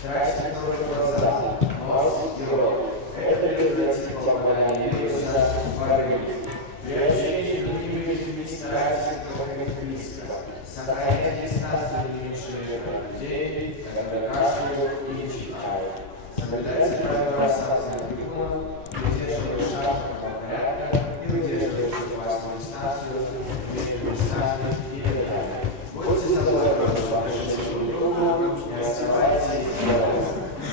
Старайтесь только глаза, нос и рот. Это предотвратит попадание вируса в организм. При общении с другими людьми старайтесь подходить близко. Сохраняйте дистанцию не меньше метра от людей, когда кашляют или чихают. Соблюдайте правила самосохранения, придерживайте шахматного порядка и выдерживайте безопасную дистанцию между местами и рядами. Будьте заботливы, дышите друг другу, не оставайтесь здоровы.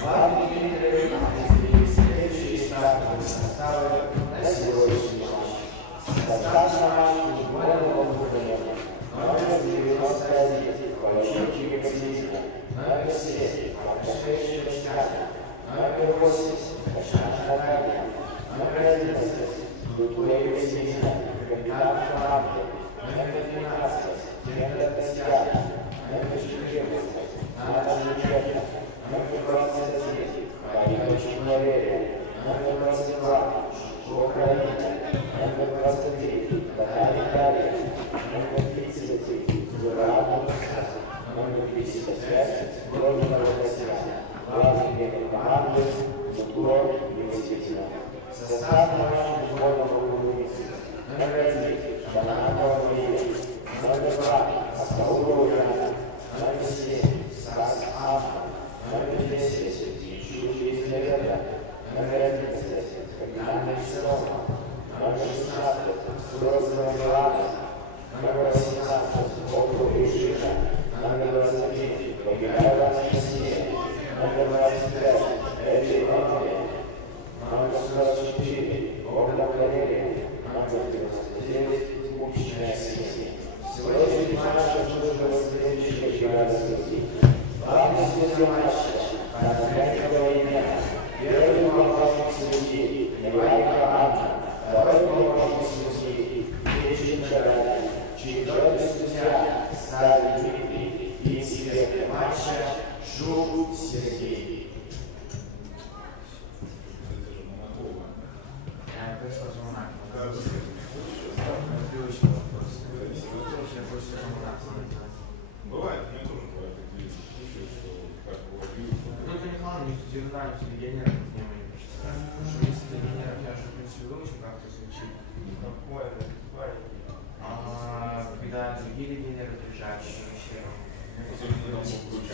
Важные лидеры определили следующие стартовые составы на сегодняшний матч. Состав на матч футбольного клуба. Номер 91 – Павлович Екатерина. Номер 7 – Павлович Татьяна. Номер 8 – Качан Наталья. Номер 11 – Дудуя Екатерина, капитан команды. Номер 12 – Гендер Татьяна. Номер 14 – Надя Жучевна. Номер 21 – Харькович Валерия. Номер 22 – Шутко Украина. Номер 29 – Наталья Дарья. Номер 33 – Зураб Муса. Номер 55 – Громина Татьяна. Главный тренер команды Дудуя Екатерина. Состав нашего футбольного клуба. Номер 1 – Шанакова Мария. Номер 2 – Аскаурова Яна. Номер 7 – Сас Анна. Номер 10 – Тичу Елизавета. Номер 11 – Капитан Веселова. Номер 16 – Сурозова Милана. Номер 18 – Округ Ишина. Номер 29 – Погибаева Анастасия. Номер 25 – Эдди Ромове. Номер 44 – Богдан Валерия. Номер 99 – Купичная Сия. Сегодняшний матч обслуживает следующие бригады судей. Главный судья матча – Константинова Елена. Первый помощник судьи – Невайка Анна. Второй помощник судьи – Лещенко Ради. Четвертый судья – Савин Дмитрий. И инспектор матча – Жук Сергей. Бывает, у меня тоже бывает такие случаи, что как его бьют. Ну, это не главное, не индивидуально, с легионером не мои причисляют. Потому что если легионер, у тебя же, в принципе, выучил, как это звучит. Когда другие легионеры приезжают, что вообще... Особенно там выучить.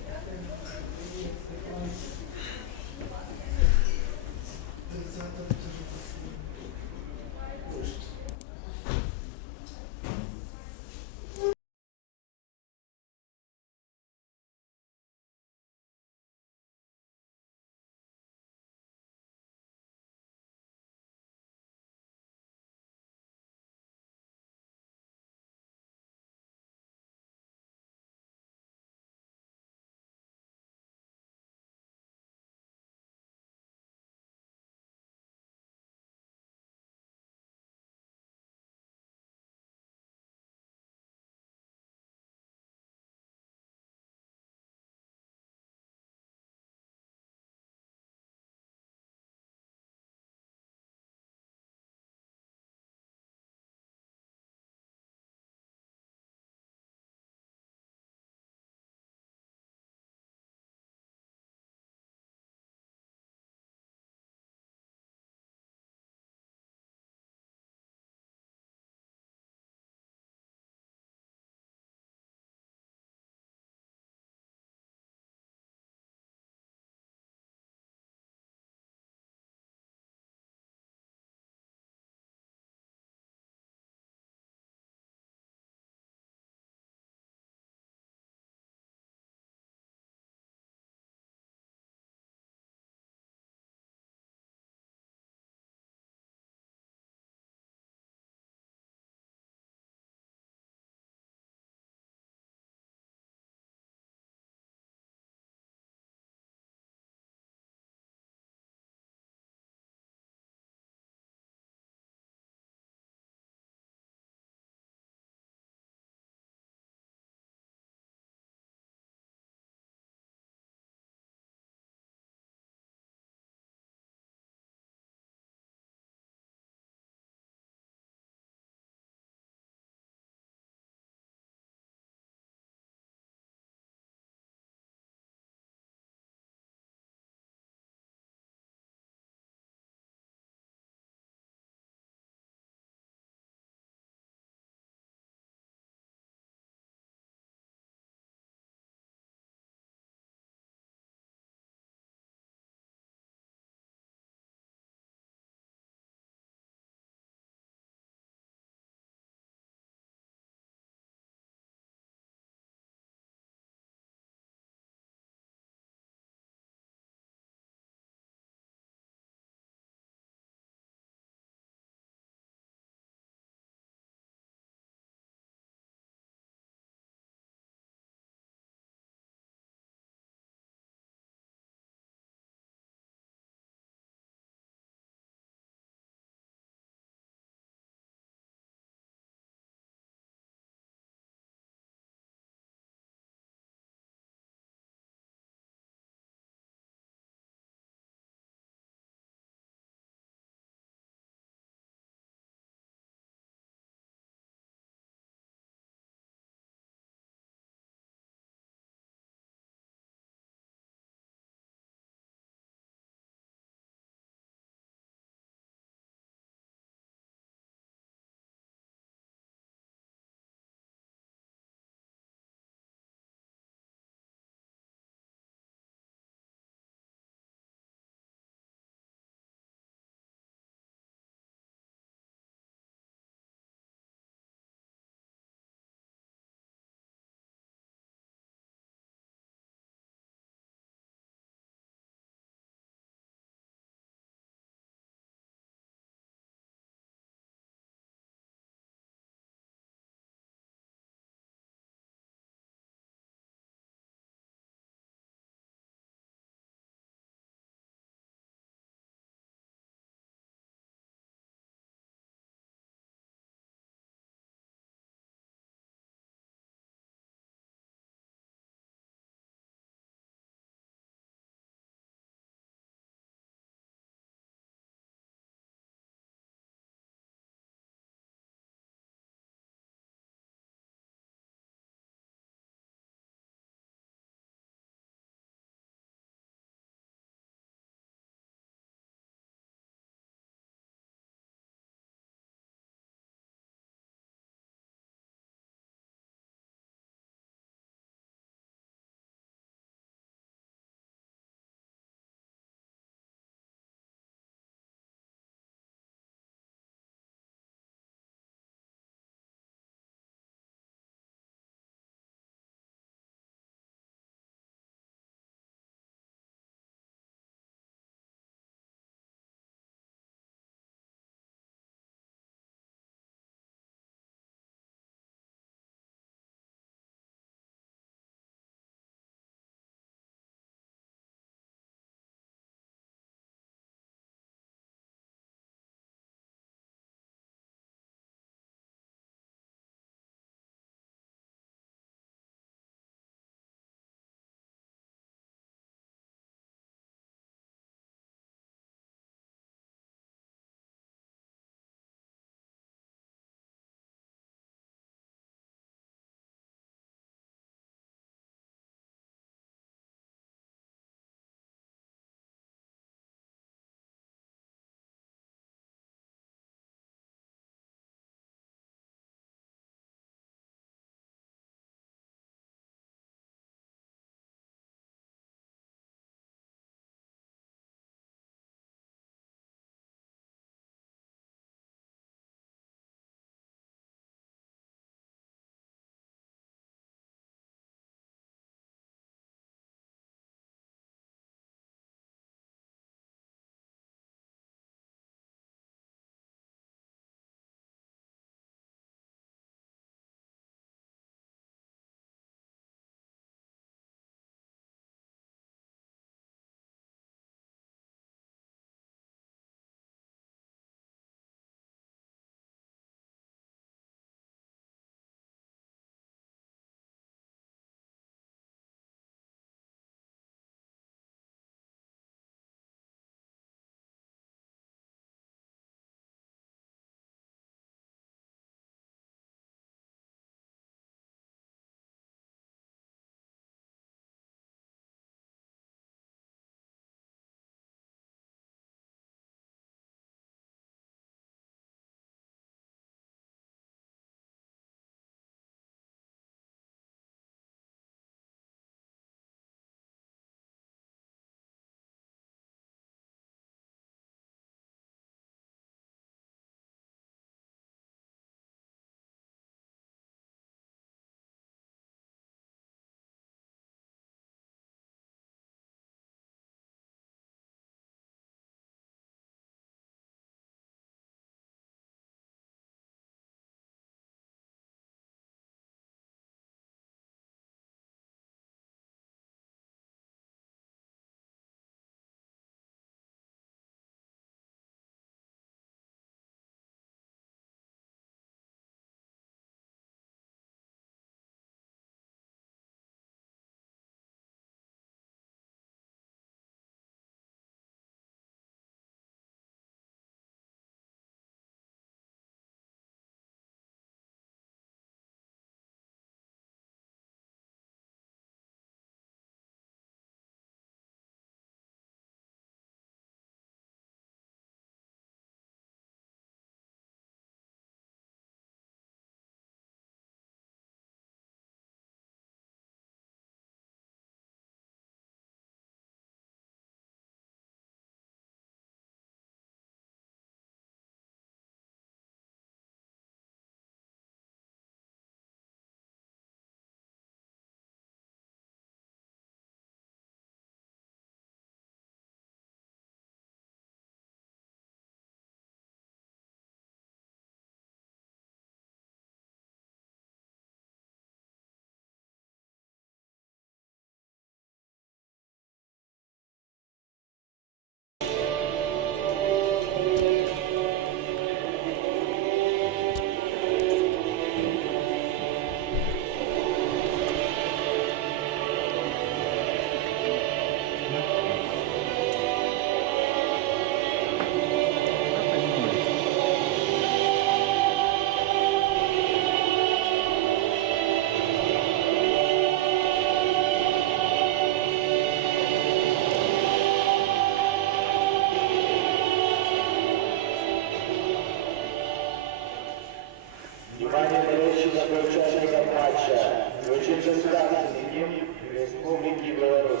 Внимание, болельщиков и участников матча. Звучит государственный гимн Республики Беларусь.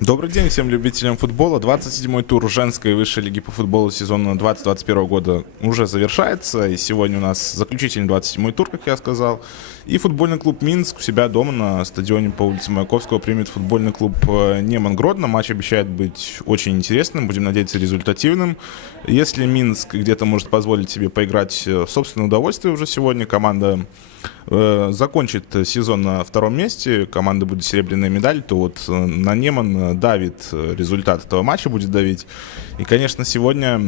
Добрый день всем любителям футбола. 27-й тур женской высшей лиги по футболу сезона 2021 года уже завершается. И сегодня у нас заключительный 27-й тур, как я сказал. И футбольный клуб «Минск» у себя дома на стадионе по улице Маяковского примет футбольный клуб «Неман» Гродно. Матч обещает быть очень интересным, будем надеяться, результативным. Если Минск где-то может позволить себе поиграть в собственное удовольствие уже сегодня, команда закончит сезон на втором месте, команда будет серебряная медаль, то вот на Неман давит, результат этого матча будет давить. И, конечно, сегодня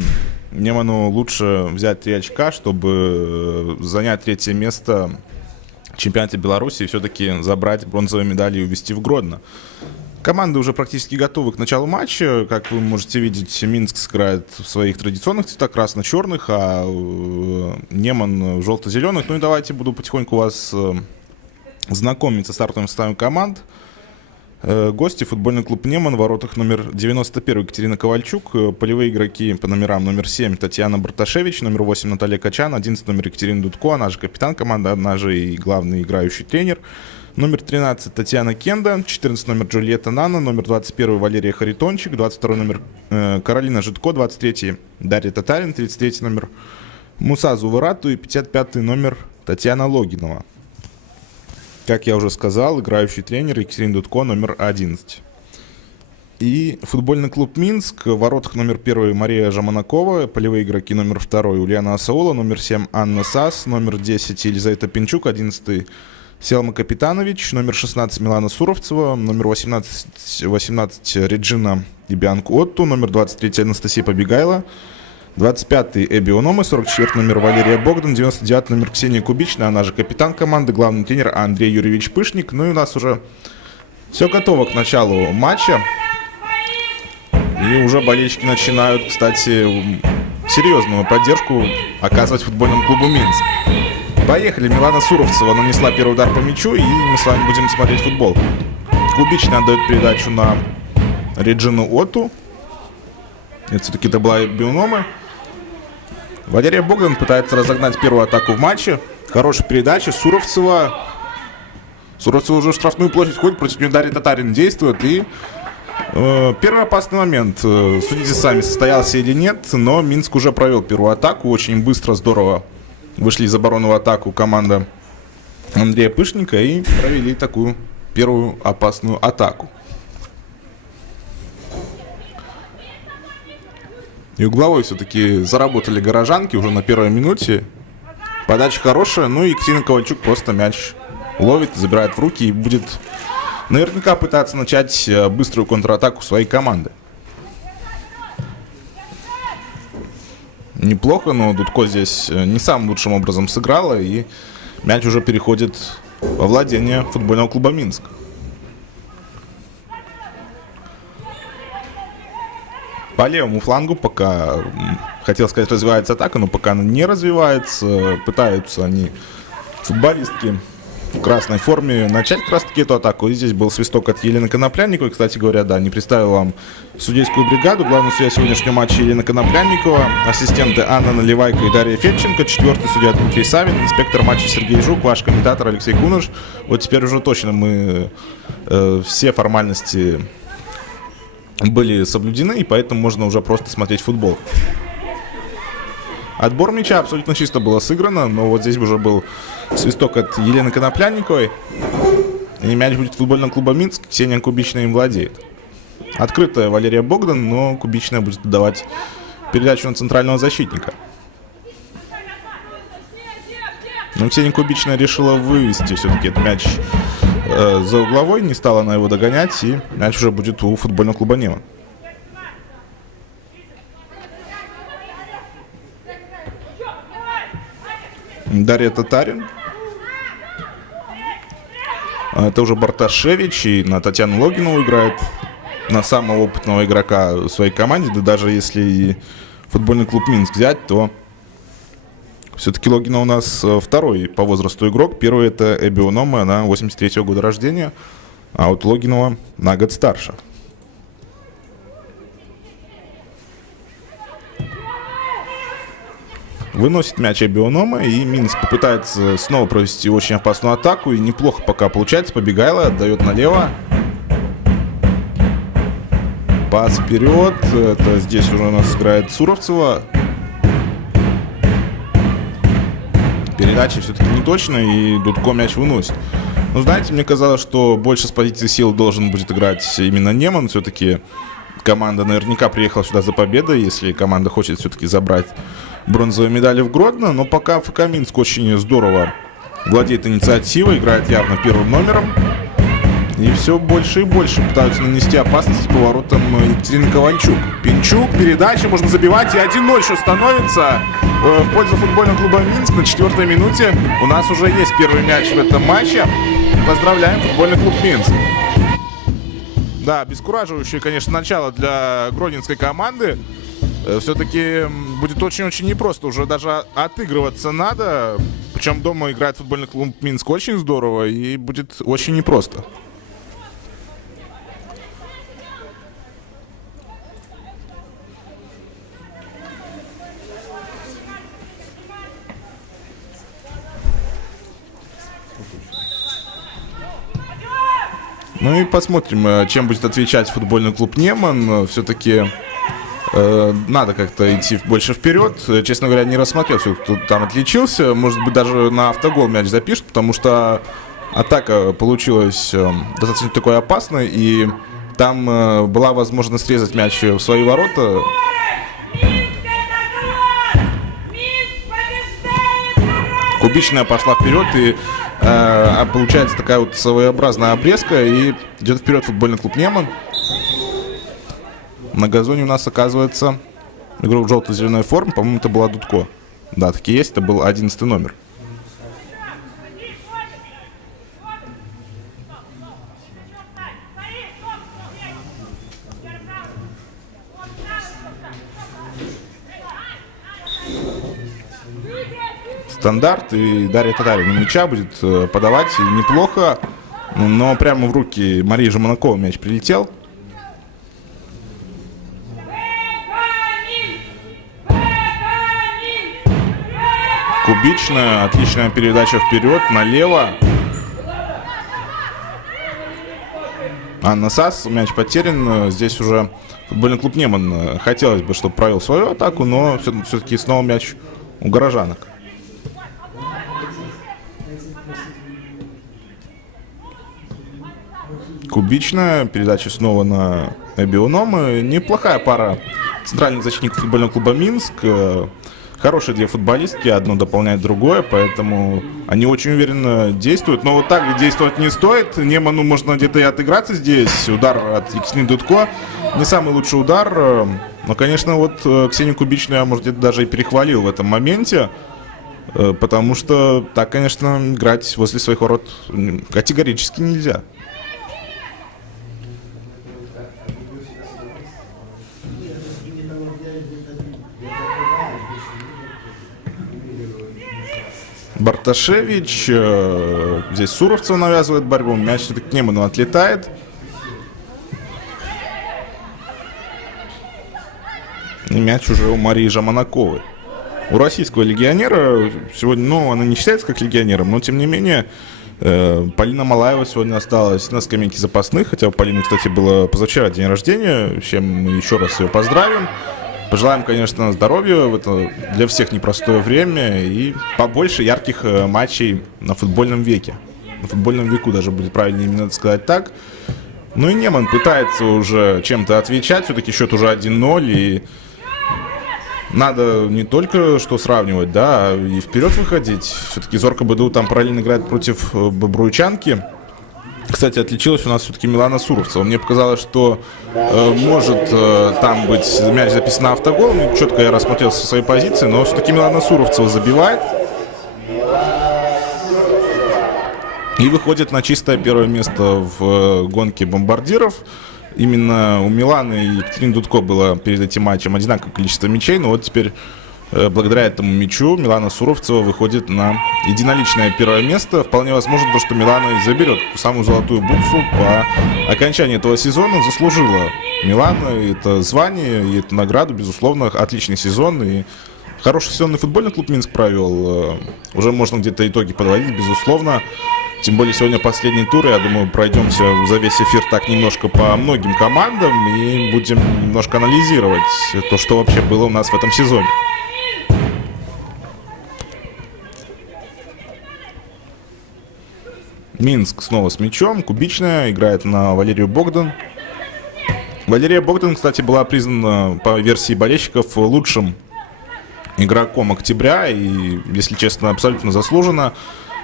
Неману лучше взять 3 очка, чтобы занять 3-е место в чемпионате Беларуси и все-таки забрать бронзовые медали и увезти в Гродно. Команды уже практически готовы к началу матча. Как вы можете видеть, Минск сыграет в своих традиционных цветах, красно-черных, а Неман в желто-зеленых. Ну и давайте буду потихоньку вас знакомиться с стартовым составом команд. Гости: футбольный клуб «Неман», в воротах номер 91 Екатерина Ковальчук, полевые игроки по номерам: номер 7 Татьяна Барташевич, номер 8 Наталья Качан, 11 номер Екатерина Дудко, она же капитан команды, она же и главный играющий тренер. Номер 13 Татьяна Кенда, 14 номер Джульетта Нана, номер 21 Валерия Харитончик, 22 номер Каролина Житко, 23 Дарья Татарин, 33 номер Муса Зуварату и 55 номер Татьяна Логинова. Как я уже сказал, играющий тренер Екатерина Дудко, номер 11. И футбольный клуб «Минск», в воротах номер 1 Мария Жаманакова, полевые игроки: номер 2 Ульяна Асаула, номер 7 Анна Сас, номер 10 Елизавета Пинчук, 11 Селма Капитанович, номер 16 Милана Суровцева, номер 18 Реджина Ибианку Отту, номер 23 Анастасия Побегайла, 25-й Эбби Ономы, 44 номер Валерия Богдан, 99 номер Ксения Кубичная, она же капитан команды, главный тренер Андрей Юрьевич Пышник. Ну и у нас уже все готово к началу матча. И уже болельщики начинают, кстати, серьезную поддержку оказывать футбольному клубу «Минск». Поехали. Милана Суровцева нанесла первый удар по мячу, и мы с вами будем смотреть футбол. Кубичная отдает передачу на Реджину Отту. Это все-таки это была Бионома. Валерия Богдан пытается разогнать первую атаку в матче. Хорошая передача. Суровцева уже в штрафную площадь ходит, против нее Дарья Татарин действует. И первый опасный момент. Судите сами, состоялся или нет, но Минск уже провел первую атаку. Очень быстро, здорово вышли из обороны в атаку команда Андрея Пышника и провели такую первую опасную атаку. И угловой все-таки заработали горожанки уже на первой минуте. Подача хорошая, ну и Екатерина Ковальчук просто мяч ловит, забирает в руки и будет наверняка пытаться начать быструю контратаку своей команды. Неплохо, но Дудко здесь не самым лучшим образом сыграла, и мяч уже переходит во владение футбольного клуба «Минск». По левому флангу пока, хотел сказать, развивается атака, но пока она не развивается. Пытаются они, футболистки, в красной форме начать как раз таки эту атаку. И здесь был свисток от Елены Коноплянниковой. Кстати говоря, да, не представил вам судейскую бригаду. Главный судья сегодняшнего матча Елена Коноплянникова, ассистенты Анна Наливайко и Дарья Федченко, четвертый судья Дмитрий Савин, инспектор матча Сергей Жук, ваш комментатор Алексей Куныш. Вот теперь уже точно мы все формальности были соблюдены, и поэтому можно уже просто смотреть футбол. Отбор мяча абсолютно чисто было сыграно, но вот здесь уже был свисток от Елены Коноплянниковой. И мяч будет футбольного клуба Минск. Ксения Кубичная им владеет. Открытая Валерия Богдан, но Кубичная будет давать передачу на центрального защитника. Но Ксения Кубичная решила вывести все-таки этот мяч за угловой. Не стала она его догонять, и мяч уже будет у футбольного клуба Неман. Дарья Татарин. Это уже Барташевич, и на Татьяну Логинову играет, на самого опытного игрока в своей команде. Да даже если и футбольный клуб Минск взять, то все-таки Логинова у нас второй по возрасту игрок. Первый это Эбби Онома, она 83-го года рождения, а вот Логинова на год старше. Выносит мяч Эбби-Онома, и Минск попытается снова провести очень опасную атаку. И неплохо пока получается. Побегайло, отдает налево. Пас вперед. Это здесь уже у нас играет Суровцева. Передача все-таки не точная, и Дудко мяч выносит. Но знаете, мне казалось, что больше с позиции сил должен будет играть именно Неман. Все-таки команда наверняка приехала сюда за победой, если команда хочет все-таки забрать бронзовые медали в Гродно. Но пока ФК Минск очень здорово владеет инициативой, играет явно первым номером. И все больше и больше пытаются нанести опасность по воротам Екатерины Ковальчук. Пинчук, передача, можно забивать, и 1-0 еще становится в пользу футбольного клуба Минск. На 4-й минуте у нас уже есть первый мяч в этом матче. Поздравляем футбольный клуб Минск. Да, обескураживающее, конечно, начало для гродненской команды. Все-таки будет очень-очень непросто. Уже даже отыгрываться надо. Причем дома играет футбольный клуб Минск очень здорово. И будет очень непросто. Ну и посмотрим, чем будет отвечать футбольный клуб Неман. Все-таки надо как-то идти больше вперед. Честно говоря, не рассмотрел, кто там отличился. Может быть, даже на автогол мяч запишет, потому что атака получилась достаточно такой опасной. И там была возможность срезать мяч в свои ворота. Кубичная пошла вперед, и получается такая вот своеобразная обрезка, и идет вперед футбольный клуб Неман. На газоне у нас оказывается игрок в желто-зеленой форме, по-моему, это была Дудко. Да, таки есть, это был 11-й номер. Стандарт, и Дарья Татарина мяча будет подавать неплохо, но прямо в руки Марии Жеманаковой мяч прилетел. Кубичная, отличная передача вперед, налево. Анна Сас, мяч потерян. Здесь уже футбольный клуб Неман хотелось бы, чтобы провел свою атаку, но все-таки снова мяч у горожанок. Кубичная, передача снова на Эбби-Онома. Неплохая пара центральных защитников футбольного клуба Минск. Хорошие две футболистки, одно дополняет другое, поэтому они очень уверенно действуют. Но вот так действовать не стоит. Неману можно где-то и отыграться здесь. Удар от Екатерины Дудко. Не самый лучший удар. Но, конечно, вот Ксению Кубичную я, может, где-то даже и перехвалил в этом моменте. Потому что так, конечно, играть возле своих ворот категорически нельзя. Барташевич. Здесь Суровцев навязывает борьбу. Мяч все-таки к Неману отлетает. И мяч уже у Марии Жаманаковой. У российского легионера сегодня, ну, она не считается как легионером, но тем не менее Полина Малаева сегодня осталась на скамейке запасных. Хотя у Полины, кстати, было позавчера день рождения, с чем мы еще раз ее поздравим. Пожелаем, конечно, здоровья в это для всех непростое время и побольше ярких матчей на футбольном веке. На футбольном веку даже будет правильнее именно сказать так. Ну и Неман пытается уже чем-то отвечать. Все-таки счет уже 1-0. И надо не только что сравнивать, да, а и вперед выходить. Все-таки Зорко БДУ там параллельно играет против Бобруйчанки. Кстати, отличилась у нас все-таки Милана Суровцева. Мне показалось, что может там быть мяч записан на автогол. Четко я рассмотрел со своей позиции, но все-таки Милана Суровцева забивает. И выходит на чистое первое место в гонке бомбардиров. Именно у Миланы и Екатерины Дудко было перед этим матчем одинаковое количество мячей. Но вот теперь, благодаря этому мячу, Милана Суровцева выходит на единоличное первое место. Вполне возможно, то, что Милана и заберет ту самую золотую буксу по окончании этого сезона. Заслужила Милана это звание и эту награду. Безусловно, отличный сезон. И хороший сезонный футбольный клуб Минск провел. Уже можно где-то итоги подводить, безусловно. Тем более сегодня последний тур, я думаю, пройдемся за весь эфир так немножко по многим командам и будем немножко анализировать то, что вообще было у нас в этом сезоне. Минск снова с мячом, Кубичная играет на Валерию Богдан. Валерия Богдан, кстати, была признана по версии болельщиков лучшим игроком октября и, если честно, абсолютно заслуженно.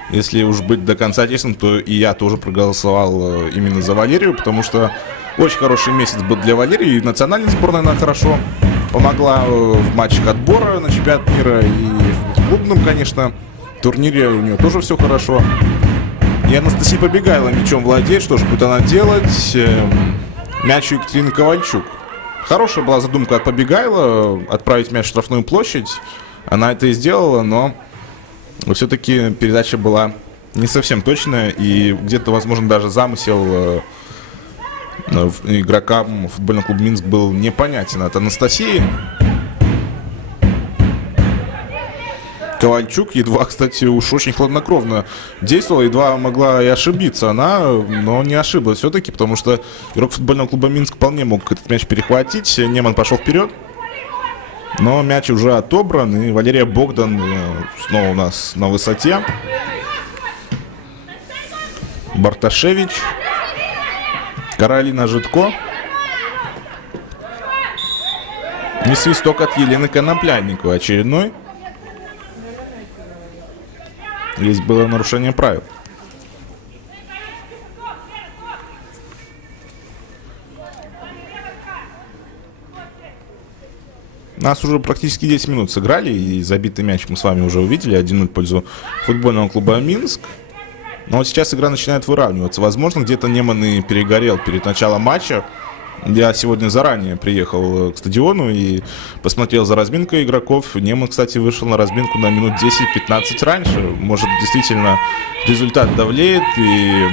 Если уж быть до конца честным, то и я тоже проголосовал именно за Валерию, потому что очень хороший месяц был для Валерии. И национальная сборная она хорошо помогла в матчах отбора на чемпионат мира. И в клубном, конечно, турнире у нее тоже все хорошо. И Анастасия Побегайло мячом владеет. Что же будет она делать? Мяч у Екатерины Ковальчук. Хорошая была задумка от Побегайло отправить мяч в штрафную площадь. Она это и сделала, но все-таки передача была не совсем точная. И где-то, возможно, даже замысел игрокам футбольного клуба Минск был непонятен от Анастасии. Ковальчук едва, кстати, уж очень хладнокровно действовала, едва могла и ошибиться она, но не ошиблась все-таки, потому что игрок футбольного клуба Минск вполне мог этот мяч перехватить. Неман пошел вперед, но мяч уже отобран, и Валерия Богдан снова у нас на высоте. Барташевич, Каролина Житко. И свисток от Елены Коноплянниковой очередной. Здесь было нарушение правил. Нас уже практически 10 минут сыграли, и забитый мяч мы с вами уже увидели. 1-0 в пользу футбольного клуба Минск. Но вот сейчас игра начинает выравниваться. Возможно, где-то Неман и перегорел перед началом матча. Я сегодня заранее приехал к стадиону и посмотрел за разминкой игроков. Неман, кстати, вышел на разминку на минут 10-15 раньше. Может, действительно результат давлеет, и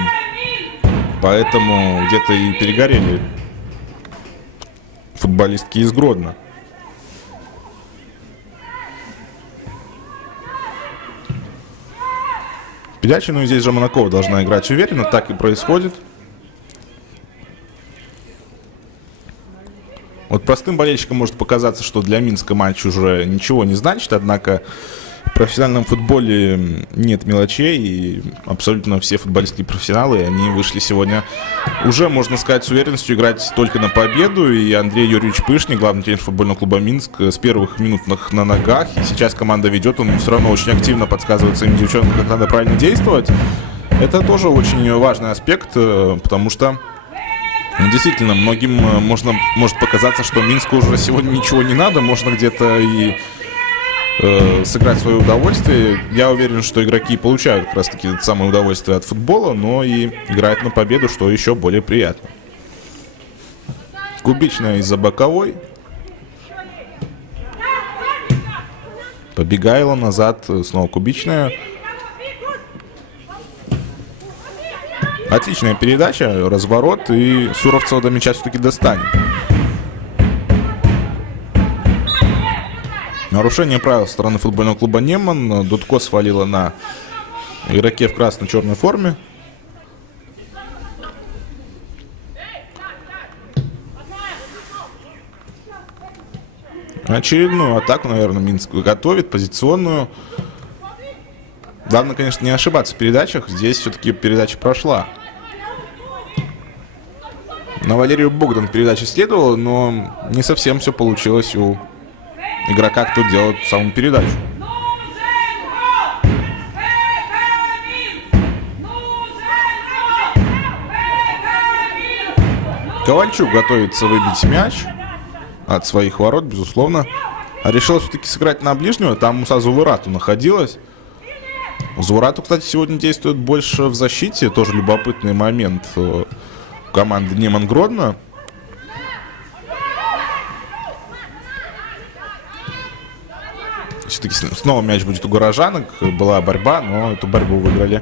поэтому где-то и перегорели футболистки из Гродно. Передача, ну и здесь Жаманакова должна играть уверенно, так и происходит. Вот простым болельщикам может показаться, что для Минска матч уже ничего не значит, однако в профессиональном футболе нет мелочей, и абсолютно все футболисты профессионалы, и они вышли сегодня уже, можно сказать, с уверенностью играть только на победу. И Андрей Юрьевич Пышник, главный тренер футбольного клуба Минск, с первых минут на ногах, и сейчас команда ведет, он все равно очень активно подсказывает своим девчонкам, как надо правильно действовать. Это тоже очень важный аспект, потому что действительно, многим может показаться, что Минску уже сегодня ничего не надо, можно где-то и сыграть свое удовольствие. Я уверен, что игроки получают как раз таки это самое удовольствие от футбола, но и играют на победу, что еще более приятно. Кубичная из-за боковой. Побегайло назад, снова Кубичная. Отличная передача, разворот, и Суровцева до мяча все-таки достанет. Нарушение правил со стороны футбольного клуба Неман. Дудко свалила на игроке в красно-черной форме. Очередную атаку, наверное, Минск готовит, позиционную. Главное, конечно, не ошибаться в передачах. Здесь все-таки передача прошла. На Валерию Богдан передача следовала, но не совсем все получилось у игрока, кто делает саму передачу. Ковальчук готовится выбить мяч от своих ворот, безусловно. А решил все-таки сыграть на ближнего. Там Муса Заурату находилась. Заурату, кстати, сегодня действует больше в защите. Тоже любопытный момент команды Неман Гродно. Все-таки снова мяч будет у горожанок. Была борьба, но эту борьбу выиграли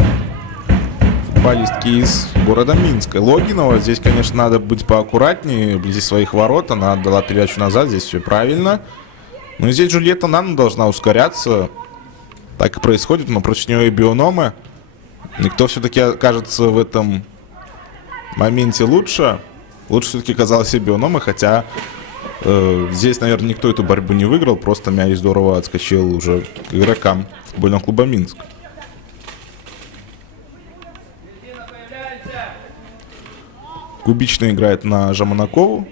футболистки из города Минска. Логинова. Здесь, конечно, надо быть поаккуратнее вблизи своих ворот. Она отдала передачу назад. Здесь все правильно. Но здесь Джульетта Нанна должна ускоряться. Так и происходит. Но против нее и биономы. Никто все-таки окажется в этом моменте лучше. Лучше все-таки казалось и биономы. Хотя здесь, наверное, никто эту борьбу не выиграл. Просто мяч здорово отскочил уже к игрокам футбольного клуба Минск. Кубичный играет на Жаманакову.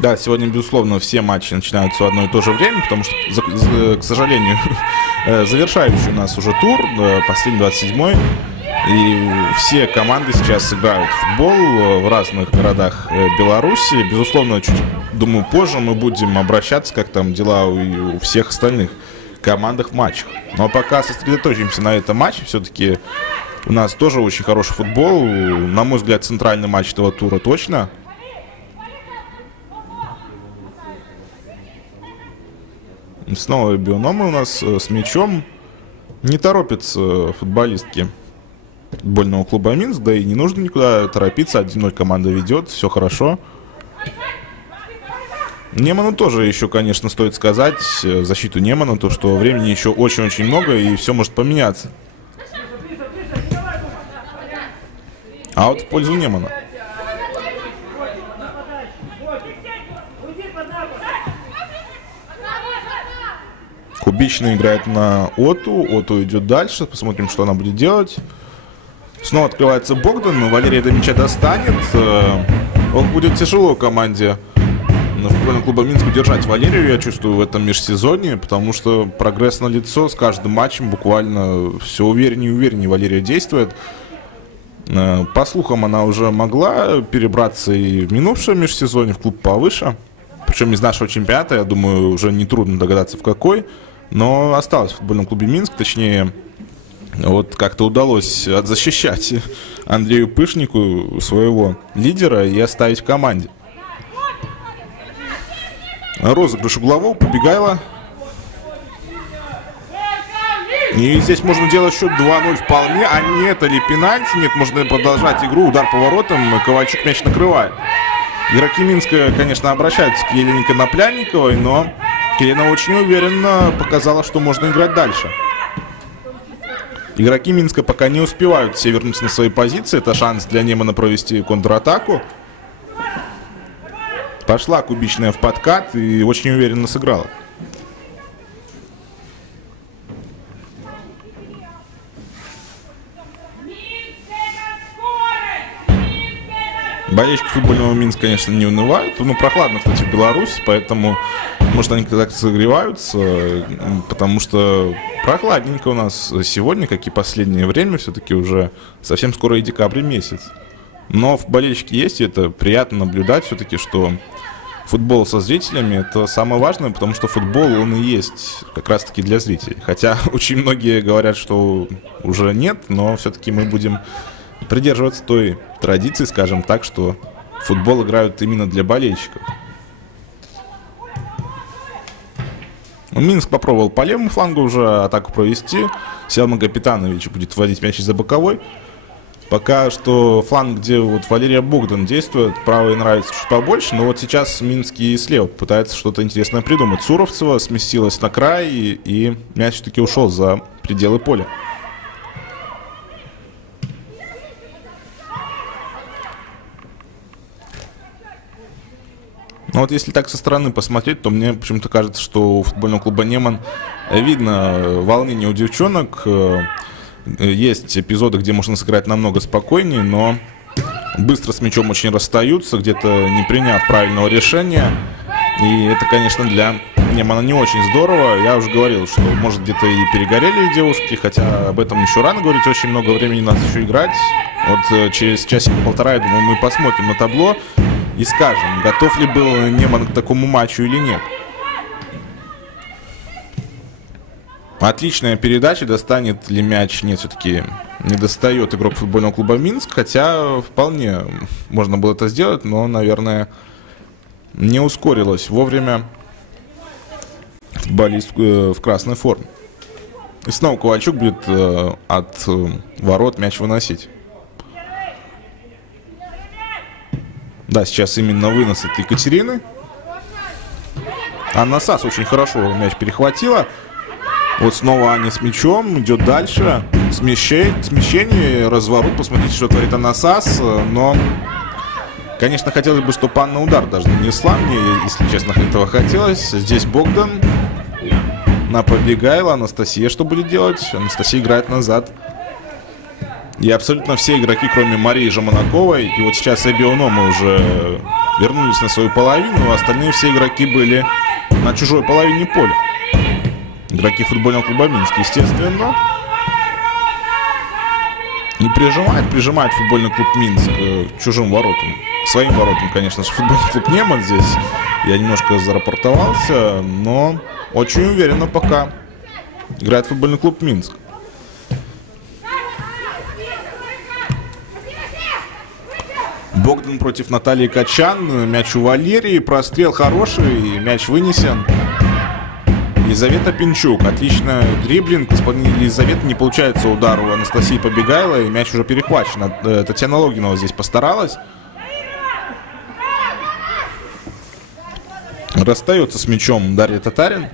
Да, сегодня, безусловно, все матчи начинаются в одно и то же время, потому что, к сожалению, завершающий у нас уже тур, последний 27-й. И все команды сейчас играют в футбол в разных городах Беларуси. Безусловно, чуть, думаю, позже мы будем обращаться, как там дела у всех остальных командах в матчах. Но пока сосредоточимся на этом матче, все-таки у нас тоже очень хороший футбол. На мой взгляд, центральный матч этого тура точно. Снова биономы у нас с мячом. Не торопятся футболистки футбольного клуба Минск, да и не нужно никуда торопиться. 1-0 команда ведет, все хорошо. Неману тоже еще, конечно, стоит сказать, защиту Немана, то, что времени еще очень-очень много и все может поменяться. А вот в пользу Немана. Кубичный играет на Оту. Оту идет дальше. Посмотрим, что она будет делать. Снова открывается Богдан. Но Валерия до мяча достанет. Ох, будет тяжело команде футбольного клуба Минск удержать Валерию, я чувствую, в этом межсезонье. Потому что прогресс налицо. С каждым матчем буквально все увереннее и увереннее Валерия действует. По слухам, она уже могла перебраться и в минувшем межсезонье в клуб повыше. Причем из нашего чемпионата, я думаю, уже нетрудно догадаться в какой. Но осталось в футбольном клубе Минск. Точнее, вот как-то удалось защищать Андрею Пышнику, своего лидера, и оставить в команде. Розыгрыш углового, Побегайло. И здесь можно делать счет 2-0 вполне. А нет, это ли пенальти? Нет, можно продолжать игру. Удар по воротам. Ковальчук мяч накрывает. Игроки Минска, конечно, обращаются к Елене Коноплянниковой, но Елена очень уверенно показала, что можно играть дальше. Игроки Минска пока не успевают все вернуться на свои позиции. Это шанс для Немана провести контратаку. Пошла Кубичная в подкат и очень уверенно сыграла. Болельщики футбольного Минска, конечно, не унывают. Ну, прохладно, кстати, в Беларуси, поэтому, может, они так согреваются, потому что прохладненько у нас сегодня, как и последнее время, все-таки уже совсем скоро и декабрь месяц. Но болельщики есть, и это приятно наблюдать все-таки, что футбол со зрителями – это самое важное, потому что футбол, он и есть как раз-таки для зрителей. Хотя очень многие говорят, что уже нет, но все-таки мы будем придерживаться той традиции, скажем так, что футбол играют именно для болельщиков. Минск попробовал по левому флангу уже атаку провести. Селман Капитанович будет вводить мяч из-за боковой. Пока что фланг, где вот Валерия Богдан действует, правый нравится чуть побольше, но вот сейчас Минский слева пытается что-то интересное придумать. Суровцева сместилась на край, и мяч все-таки ушел за пределы поля. Но вот если так со стороны посмотреть, то мне почему-то кажется, что у футбольного клуба «Неман» видно волнение у девчонок. Есть эпизоды, где можно сыграть намного спокойнее, но быстро с мячом очень расстаются, где-то не приняв правильного решения. И это, конечно, для Немана не очень здорово. Я уже говорил, что, может, где-то и перегорели девушки, хотя об этом еще рано говорить, очень много времени надо еще играть. Вот через часик-полтора, я думаю, мы посмотрим на табло и скажем, готов ли был Неман к такому матчу или нет. Отличная передача, достанет ли мяч? Нет, все-таки не достает игрок футбольного клуба «Минск», хотя вполне можно было это сделать, но, наверное, не ускорилось вовремя футболист в красной форме. И снова Ковальчук будет от ворот мяч выносить. Да, сейчас именно вынос от Екатерины. Анна Сас очень хорошо мяч перехватила. Вот снова Аня с мячом, идет дальше. Смещение, разворот. Посмотрите, что творит Анна Сас. Но, конечно, хотелось бы, чтобы Анна удар даже нанесла. Мне, если честно, этого хотелось. Здесь Богдан. На Побегайла. Анастасия что будет делать? Анастасия играет назад. И абсолютно все игроки, кроме Марии Жаманаковой. И вот сейчас Эбби Ономы уже вернулись на свою половину. Остальные все игроки были на чужой половине поля. Игроки футбольного клуба «Минск», естественно. И прижимает футбольный клуб «Минск» к чужим воротам. К своим воротам, конечно же, футбольный клуб «Неман» здесь. Я немножко зарапортовался, но очень уверенно пока играет футбольный клуб «Минск». Богдан против Натальи Качан. Мяч у Валерии. Прострел хороший. Мяч вынесен. Елизавета Пинчук. Отлично дриблинг. Исполнение Елизаветы. Не получается удар у Анастасии Побегайло. И мяч уже перехвачен. Татьяна Логинова здесь постаралась. Расстается с мячом Дарья Татарин.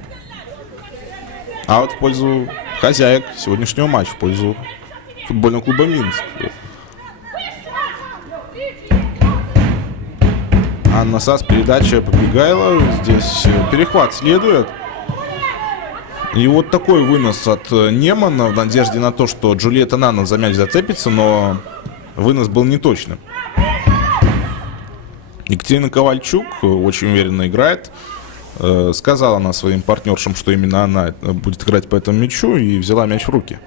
А вот в пользу хозяек сегодняшнего матча. В пользу футбольного клуба «Минск». Анна Сас, передача Побегайло. Здесь перехват следует. И вот такой вынос от Немана в надежде на то, что Джульетта Нана за мяч зацепится, но вынос был неточным. Екатерина Ковальчук очень уверенно играет. Сказала она своим партнершам, что именно она будет играть по этому мячу, и взяла мяч в руки.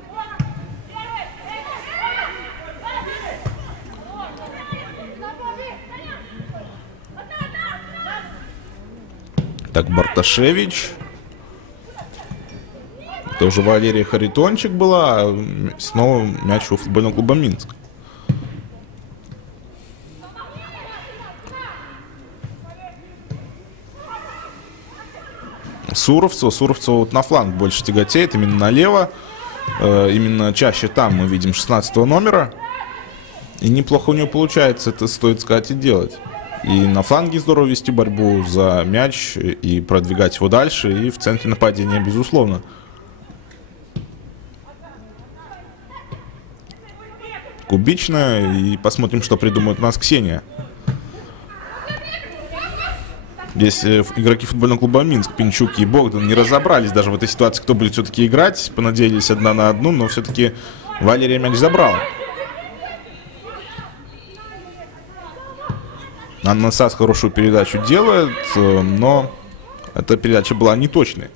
Так, Барташевич. Это уже Валерия Харитончик была. А снова мяч у футбольного клуба «Минск». Суровцева вот на фланг больше тяготеет, именно налево. Именно чаще там мы видим 16-го номера. И неплохо у нее получается, это стоит сказать и делать. И на фланге здорово вести борьбу за мяч и продвигать его дальше. И в центре нападения, безусловно. Кубичная. И посмотрим, что придумает у нас Ксения. Здесь игроки футбольного клуба «Минск», Пинчук и Богдан, не разобрались даже в этой ситуации, кто будет все-таки играть. Понадеялись 1 на 1, но все-таки Валерия мяч забрала. Анна Сас хорошую передачу делает, но эта передача была неточной.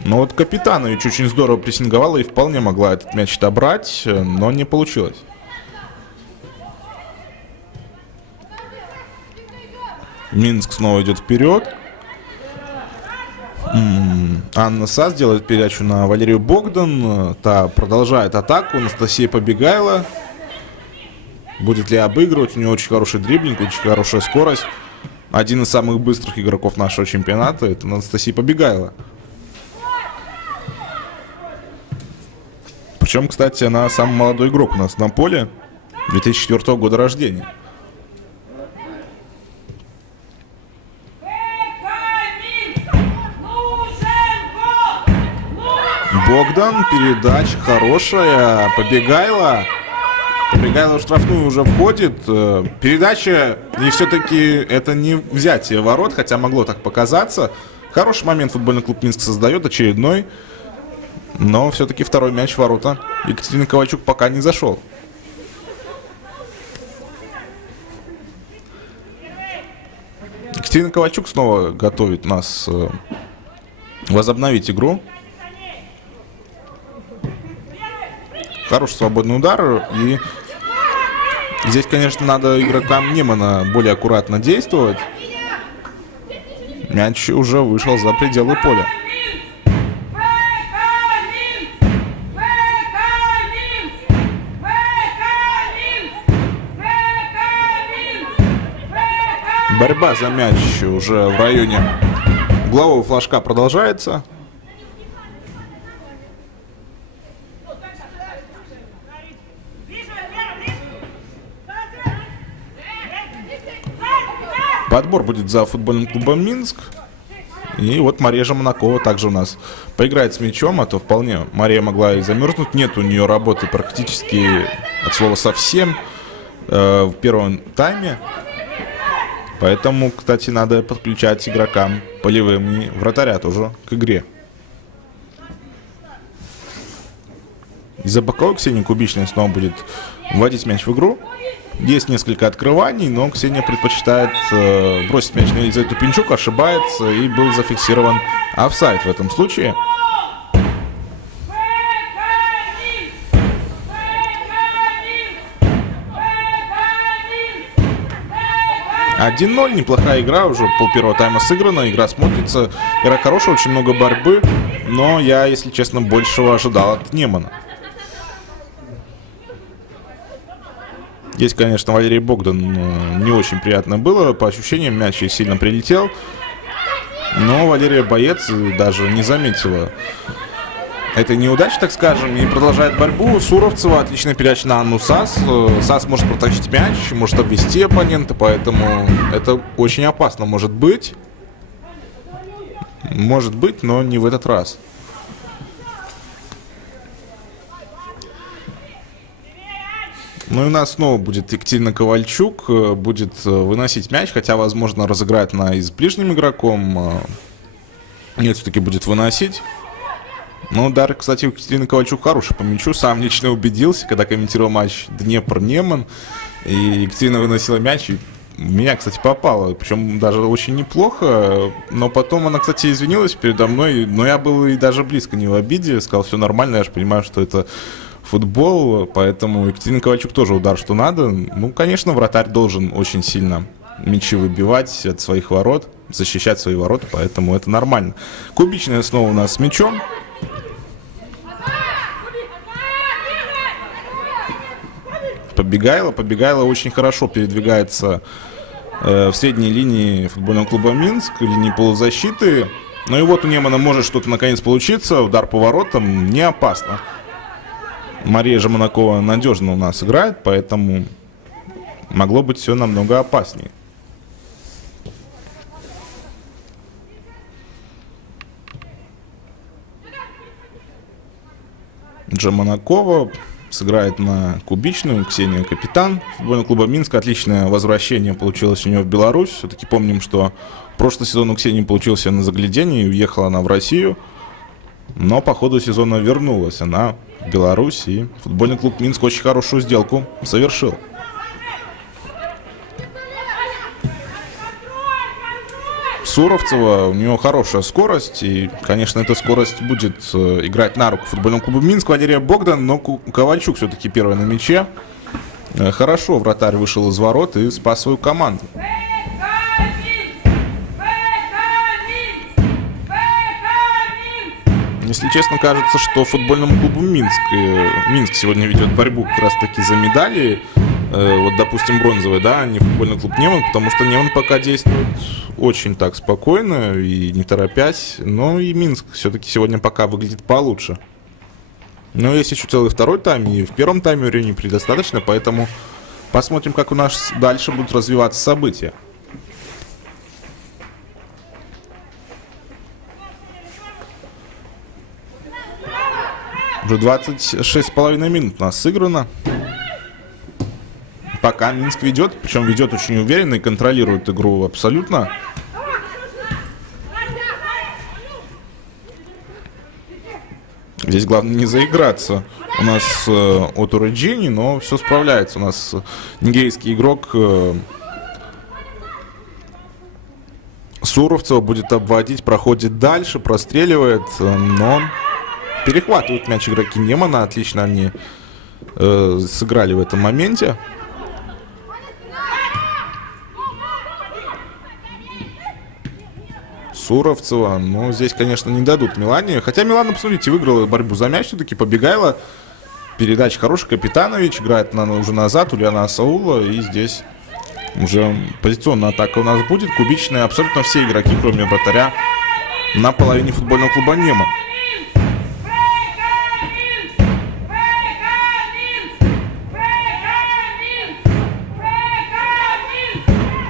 Но вот Капитанович очень здорово прессинговала и вполне могла этот мяч отобрать, но не получилось. Минск снова идет вперед. Анна Сас делает передачу на Валерию Богдан. Та продолжает атаку. Анастасия Побегайла. Будет ли обыгрывать? У нее очень хороший дриблинг, очень хорошая скорость. Один из самых быстрых игроков нашего чемпионата — это Анастасия Побегайла. Причем, кстати, она самый молодой игрок у нас на поле, 2004 года рождения. Богдан, передача хорошая, Побегайло. Побегайло в штрафную уже входит. Передача, и все-таки это не взятие ворот, хотя могло так показаться. Хороший момент футбольный клуб Минск создает, очередной. Но все-таки второй мяч в ворота Екатерины Ковальчук пока не зашел. Екатерина Ковальчук снова готовит нас возобновить игру. Хороший свободный удар. И здесь, конечно, надо игрокам Немана более аккуратно действовать. Мяч уже вышел за пределы поля. Борьба за мяч уже в районе углового флажка продолжается. Подбор будет за футбольным клубом Минск. И вот Мария Жаманакова также у нас поиграет с мячом, а то вполне Мария могла и замерзнуть. Нет у нее работы практически от слова совсем в первом тайме. Поэтому, кстати, надо подключать игрокам полевым и вратаря тоже к игре. Из-за боковой Ксения Кубичная снова будет вводить мяч в игру. Есть несколько открываний, но Ксения предпочитает бросить мяч на Елизавету Пинчук, ошибается и был зафиксирован офсайд в этом случае. 1-0, неплохая игра, уже пол первого тайма сыграна, игра смотрится, игра хорошая, очень много борьбы, но я, если честно, большего ожидал от Немана. Здесь, конечно, Валерий Богдан не очень приятно было, по ощущениям мяч ей сильно прилетел, но Валерия боец даже не заметила этой неудачи, так скажем, и продолжает борьбу. Суровцева, отличная передача на Анну Сас. Сас может протащить мяч, может обвести оппонента, поэтому это очень опасно может быть. Может быть, но не в этот раз. Ну и у нас снова будет Екатерина Ковальчук, будет выносить мяч, хотя, возможно, разыграет она и с ближним игроком. Нет, все-таки будет выносить. Ну, удар, кстати, у Екатерины Ковальчук хороший по мячу. Сам лично убедился, когда комментировал матч Днепр-Неман. И Екатерина выносила мяч, и в меня, кстати, попало. Причем даже очень неплохо. Но потом она, кстати, извинилась передо мной. Но я был и даже близко не в обиде. Сказал, все нормально, я же понимаю, что это футбол. Поэтому Екатерина Ковальчук тоже удар, что надо. Ну, конечно, вратарь должен очень сильно мячи выбивать от своих ворот, защищать свои ворота, поэтому это нормально. Кубичная снова у нас с мячом. Побегайло очень хорошо передвигается в средней линии футбольного клуба Минск, линии полузащиты. Ну и вот у Немана может что-то наконец получиться. Удар по воротам не опасно. Мария Жаманакова надежно у нас играет, поэтому могло быть все намного опаснее. Жаманакова сыграет на Кубичную. Ксения капитан футбольного клуба Минска. Отличное возвращение получилось у нее в Беларусь. Все-таки помним, что прошлый сезон у Ксении получился на загляденье, и уехала она в Россию. Но по ходу сезона вернулась она в Беларусь, и футбольный клуб Минск очень хорошую сделку совершил. Суровцева, у нее хорошая скорость, и, конечно, эта скорость будет играть на руку футбольному клубу Минск. Валерия Богдан, но Ковальчук все-таки первый на мяче. Хорошо вратарь вышел из ворот и спас свою команду. Если честно, кажется, что футбольному клубу Минск сегодня ведет борьбу как раз-таки за медали. Вот, допустим, бронзовый, да, а не футбольный клуб Неман, потому что Неман пока действует очень так спокойно и не торопясь. Но и Минск все-таки сегодня пока выглядит получше. Но есть еще целый второй тайм, и в первом тайме времени предостаточно, поэтому посмотрим, как у нас дальше будут развиваться события. Уже 26,5 минут у нас сыграно. Пока Минск ведет, причем ведет очень уверенно и контролирует игру абсолютно. Здесь главное не заиграться. У нас от Ураджини, но все справляется. У нас нигерийский игрок Суровцева будет обводить, проходит дальше, простреливает, но перехватывают мяч игроки Немана. Отлично они сыграли в этом моменте. Суровцева, но здесь, конечно, не дадут Милане. Хотя Милана, посмотрите, выиграла борьбу за мяч все-таки, побегала. Передача хорошая, Капитанович играет уже назад, Ульяна Асаула. И здесь уже позиционная атака у нас будет. Кубичная, абсолютно все игроки, кроме вратаря, на половине футбольного клуба Неман.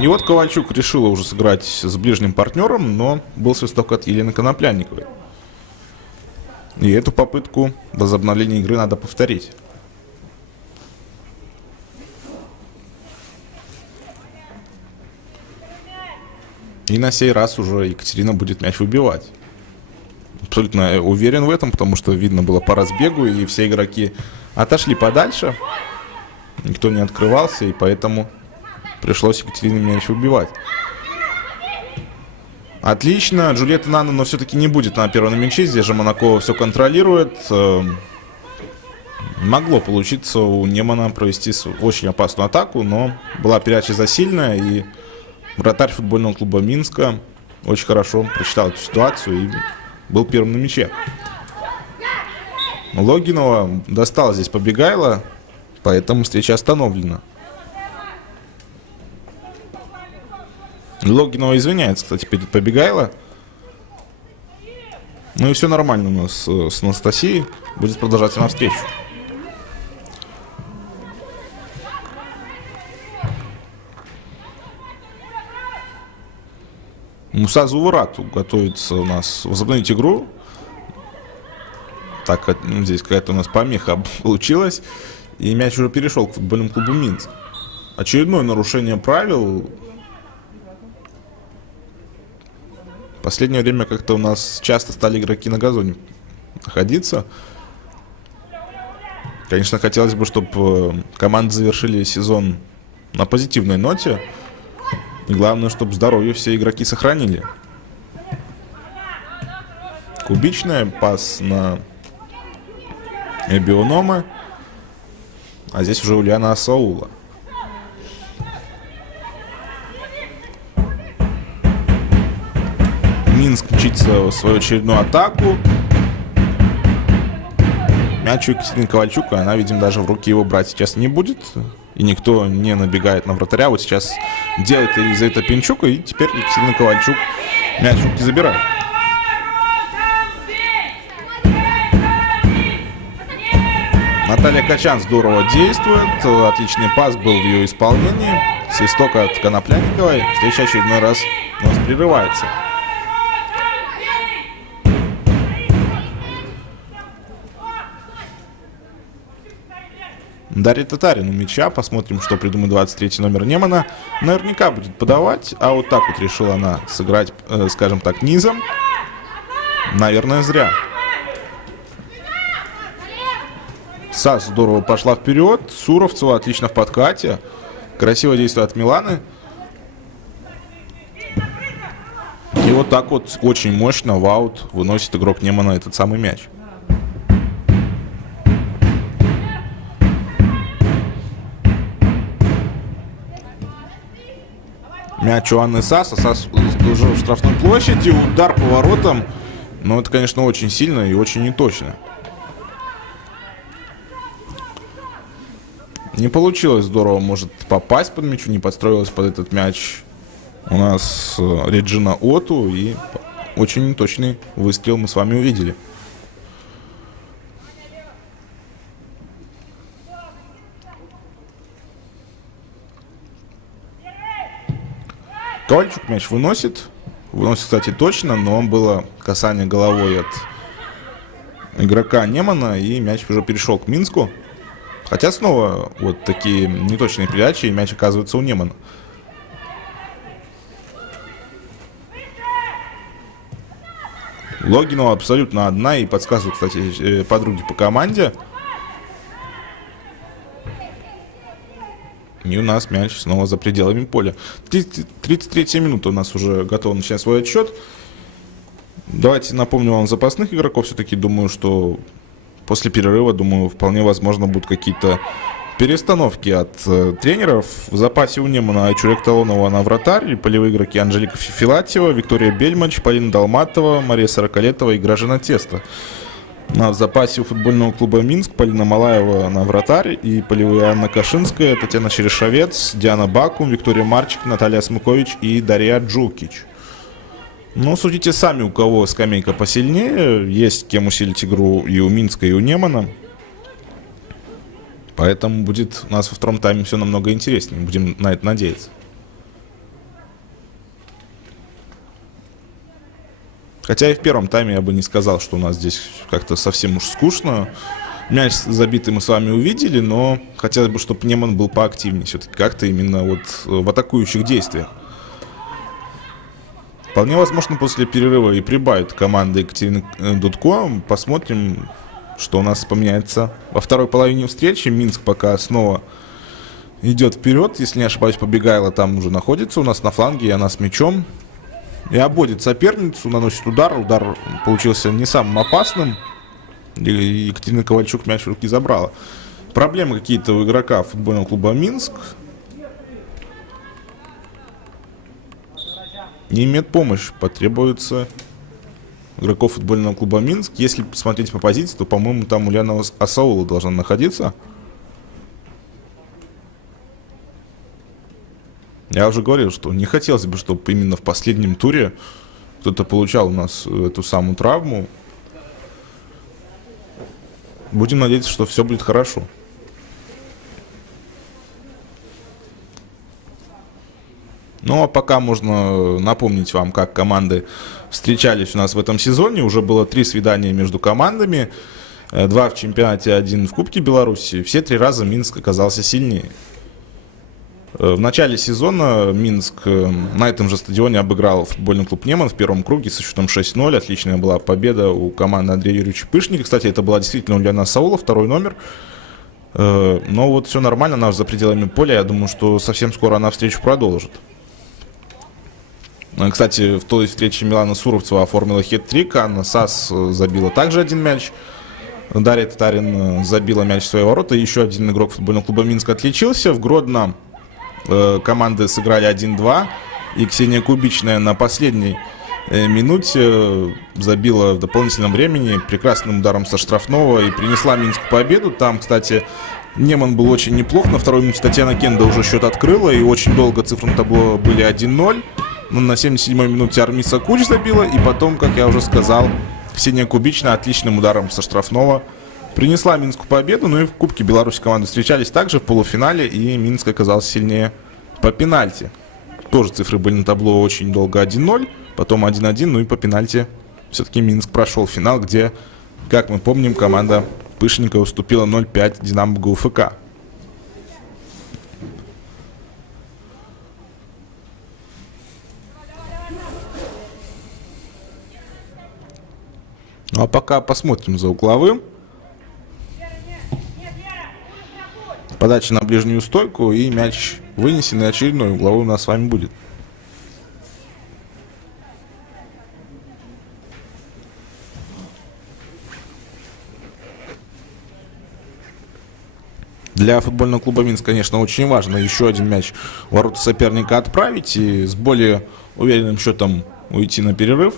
И вот Ковальчук решила уже сыграть с ближним партнером, но был свисток от Елены Коноплянниковой. И эту попытку возобновления игры надо повторить. И на сей раз уже Екатерина будет мяч выбивать. Абсолютно уверен в этом, потому что видно было по разбегу, и все игроки отошли подальше. Никто не открывался, и поэтому пришлось Екатерине мяч выбивать. Отлично. Джульетта Нана, но все-таки не будет на первом мяче. Здесь же Монакова все контролирует. Могло получиться у Немана провести очень опасную атаку, но была передача засильная, и вратарь футбольного клуба Минска очень хорошо прочитал эту ситуацию и был первым на мяче. Логинова достала здесь Побегайло, поэтому встреча остановлена. Логинова извиняется, кстати, перед Побегайло. Ну и все нормально у нас с Анастасией. Будет продолжаться навстречу. Муса Зуурату готовится у нас возобновить игру. Так, здесь какая-то у нас помеха получилась. И мяч уже перешел к футбольному клубу Минск. Очередное нарушение правил. В последнее время как-то у нас часто стали игроки на газоне находиться. Конечно, хотелось бы, чтобы команды завершили сезон на позитивной ноте. И главное, чтобы здоровье все игроки сохранили. Кубичная, пас на Эбионома. А здесь уже Ульяна Асаула. Минск мчится в свою очередную атаку. Мяч у Екатерины Ковальчук, она, видимо, даже в руки его брать сейчас не будет. И никто не набегает на вратаря. Вот сейчас делает Елизавета Пинчук, и теперь Екатерина Ковальчук мяч в руки забирает. Наталья Качан здорово действует. Отличный пас был в ее исполнении. Свисток от Коноплянниковой. Встреча очередной раз у нас прерывается. Дарья Татарин у мяча. Посмотрим, что придумает 23-й номер Немана. Наверняка будет подавать. А вот так вот решила она сыграть, скажем так, низом. Наверное, зря. САС здорово пошла вперед. Суровцева отлично в подкате. Красиво действует от Миланы. И вот так вот очень мощно в аут выносит игрок Немана этот самый мяч. Мяч у Анны Саса. Сас уже в штрафной площади. Удар по воротам. Но это, конечно, очень сильно и очень неточно. Не получилось здорово, может, попасть под мячу. Не подстроилась под этот мяч у нас Реджина Оту. И очень неточный выстрел мы с вами увидели. Ковальчук мяч выносит. Выносит, кстати, точно, но было касание головой от игрока Немана, и мяч уже перешел к Минску. Хотя снова вот такие неточные передачи, и мяч оказывается у Немана. Логинова абсолютно одна, и подсказывает, кстати, подруги по команде. И у нас мяч снова за пределами поля. 33-я минута у нас уже готова начинать свой отсчет. Давайте напомню вам запасных игроков. Все-таки думаю, что после перерыва, думаю, вполне возможно будут какие-то перестановки от тренеров. В запасе у Немана Айчурек Талонова на вратарь, полевые игроки Анжелика Филатьева, Виктория Бельмач, Полина Долматова, Мария Сороколетова и Гражина Теста. В запасе у футбольного клуба Минск Полина Малаева на вратарь и полевые Анна Кашинская, Татьяна Черешовец, Диана Бакум, Виктория Марчик, Наталья Смыкович и Дарья Джукич. Ну, судите сами, у кого скамейка посильнее. Есть кем усилить игру и у Минска, и у Немана. Поэтому будет у нас во втором тайме все намного интереснее. Будем на это надеяться. Хотя и в первом тайме я бы не сказал, что у нас здесь как-то совсем уж скучно. Мяч забитый мы с вами увидели, но хотелось бы, чтобы Неман был поактивнее. Все-таки как-то именно вот в атакующих действиях. Вполне возможно, после перерыва и прибавит команда Екатерины Дудко. Посмотрим, что у нас поменяется во второй половине встречи. Минск пока снова идет вперед. Если не ошибаюсь, Побегайло там уже находится у нас на фланге, и она с мячом. И обводит соперницу, наносит удар. Удар получился не самым опасным. И Екатерина Ковальчук мяч в руки забрала. Проблемы какие-то у игрока футбольного клуба Минск. Не имеет помощь. Потребуется игроков футбольного клуба Минск. Если посмотреть по позиции, то, по-моему, там Ульяна Асаула должна находиться. Я уже говорил, что не хотелось бы, чтобы именно в последнем туре кто-то получал у нас эту самую травму. Будем надеяться, что все будет хорошо. Ну, а пока можно напомнить вам, как команды встречались у нас в этом сезоне. Уже было 3 свидания между командами. 2 в чемпионате, 1 в Кубке Беларуси. Все 3 раза Минск оказался сильнее. В начале сезона Минск на этом же стадионе обыграл футбольный клуб Неман в первом круге со счетом 6-0. Отличная была победа у команды Андрея Юрьевича Пышника. Кстати, это была действительно Ульяна Саула, второй номер. Но вот все нормально, она уже за пределами поля. Я думаю, что совсем скоро она встречу продолжит. Кстати, в той встрече Милана Суровцева оформила хет-трик. Анна Сас забила также 1 мяч. Дарья Татарин забила мяч в свои ворота. Еще один игрок футбольного клуба Минск отличился. В Гродно команды сыграли 1-2. И Ксения Кубичная на последней минуте забила в дополнительном времени прекрасным ударом со штрафного и принесла Минску победу. Там, кстати, Неман был очень неплох. На второй минуте Татьяна Кенда уже счет открыла. И очень долго цифры на табло были 1-0. Но на 77-й минуте Армиса Куч забила. И потом, как я уже сказал, Ксения Кубичная отличным ударом со штрафного принесла Минску победу. Ну и в Кубке Беларуси команды встречались также в полуфинале. И Минск оказался сильнее по пенальти. Тоже цифры были на табло очень долго 1-0. Потом 1-1. Ну и по пенальти все-таки Минск прошел финал, где, как мы помним, команда Пышника уступила 0-5 Динамо ГУФК. Ну а пока посмотрим за угловым. Подача на ближнюю стойку, и мяч вынесен, и очередной угловой у нас с вами будет. Для футбольного клуба Минск, конечно, очень важно еще один мяч в ворота соперника отправить и с более уверенным счетом уйти на перерыв.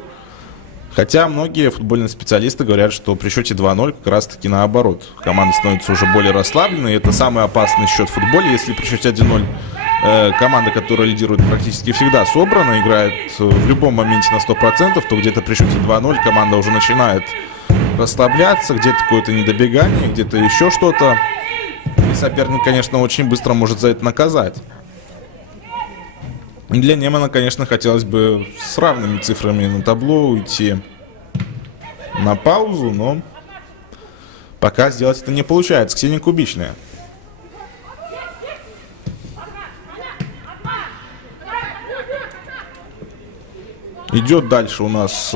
Хотя многие футбольные специалисты говорят, что при счете 2-0 как раз таки наоборот. Команда становится уже более расслабленной. Это самый опасный счет в футболе. Если при счете 1-0 команда, которая лидирует, практически всегда собрана, играет в любом моменте на 100%, то где-то при счете 2-0 команда уже начинает расслабляться, где-то какое-то недобегание, где-то еще что-то. И соперник, конечно, очень быстро может за это наказать. Для Немана, конечно, хотелось бы с равными цифрами на табло уйти на паузу, но пока сделать это не получается. Ксения Кубичная. Идет дальше у нас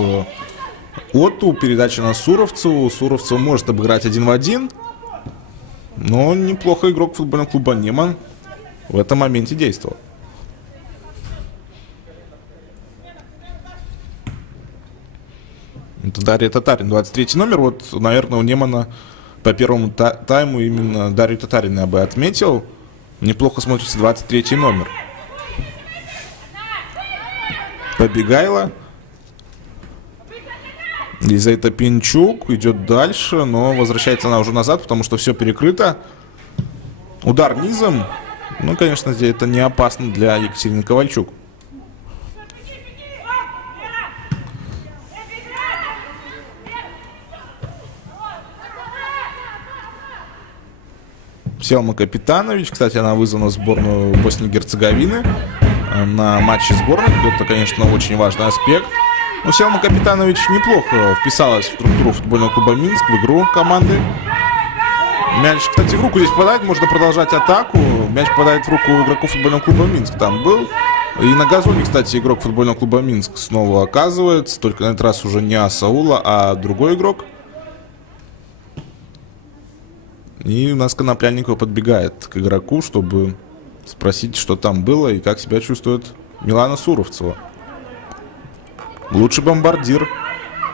Оту, передача на Суровцеву. Суровцева может обыграть 1 в 1, но неплохо игрок футбольного клуба Неман в этом моменте действовал. Это Дарья Татарин, 23 номер. Вот, наверное, у Немана по первому тайму именно Дарью Татарин я бы отметил. Неплохо смотрится 23 номер. Побегайла. Лизавета Пинчук идет дальше, но возвращается она уже назад, потому что все перекрыто. Удар низом. Ну, конечно, здесь это не опасно для Екатерины Ковальчук. Селма Капитанович, кстати, она вызвана в сборную Боснии и Герцеговины на матче сборных. Это, конечно, очень важный аспект. Но Селма Капитанович неплохо вписалась в структуру футбольного клуба Минск, в игру команды. Мяч, кстати, в руку здесь попадает, можно продолжать атаку. Мяч попадает в руку игроку футбольного клуба Минск. Там был. И на газоне, кстати, игрок футбольного клуба Минск снова оказывается. Только на этот раз уже не Асаула, а другой игрок. И у нас Коноплянникова подбегает к игроку, чтобы спросить, что там было и как себя чувствует Милана Суровцева. Лучший бомбардир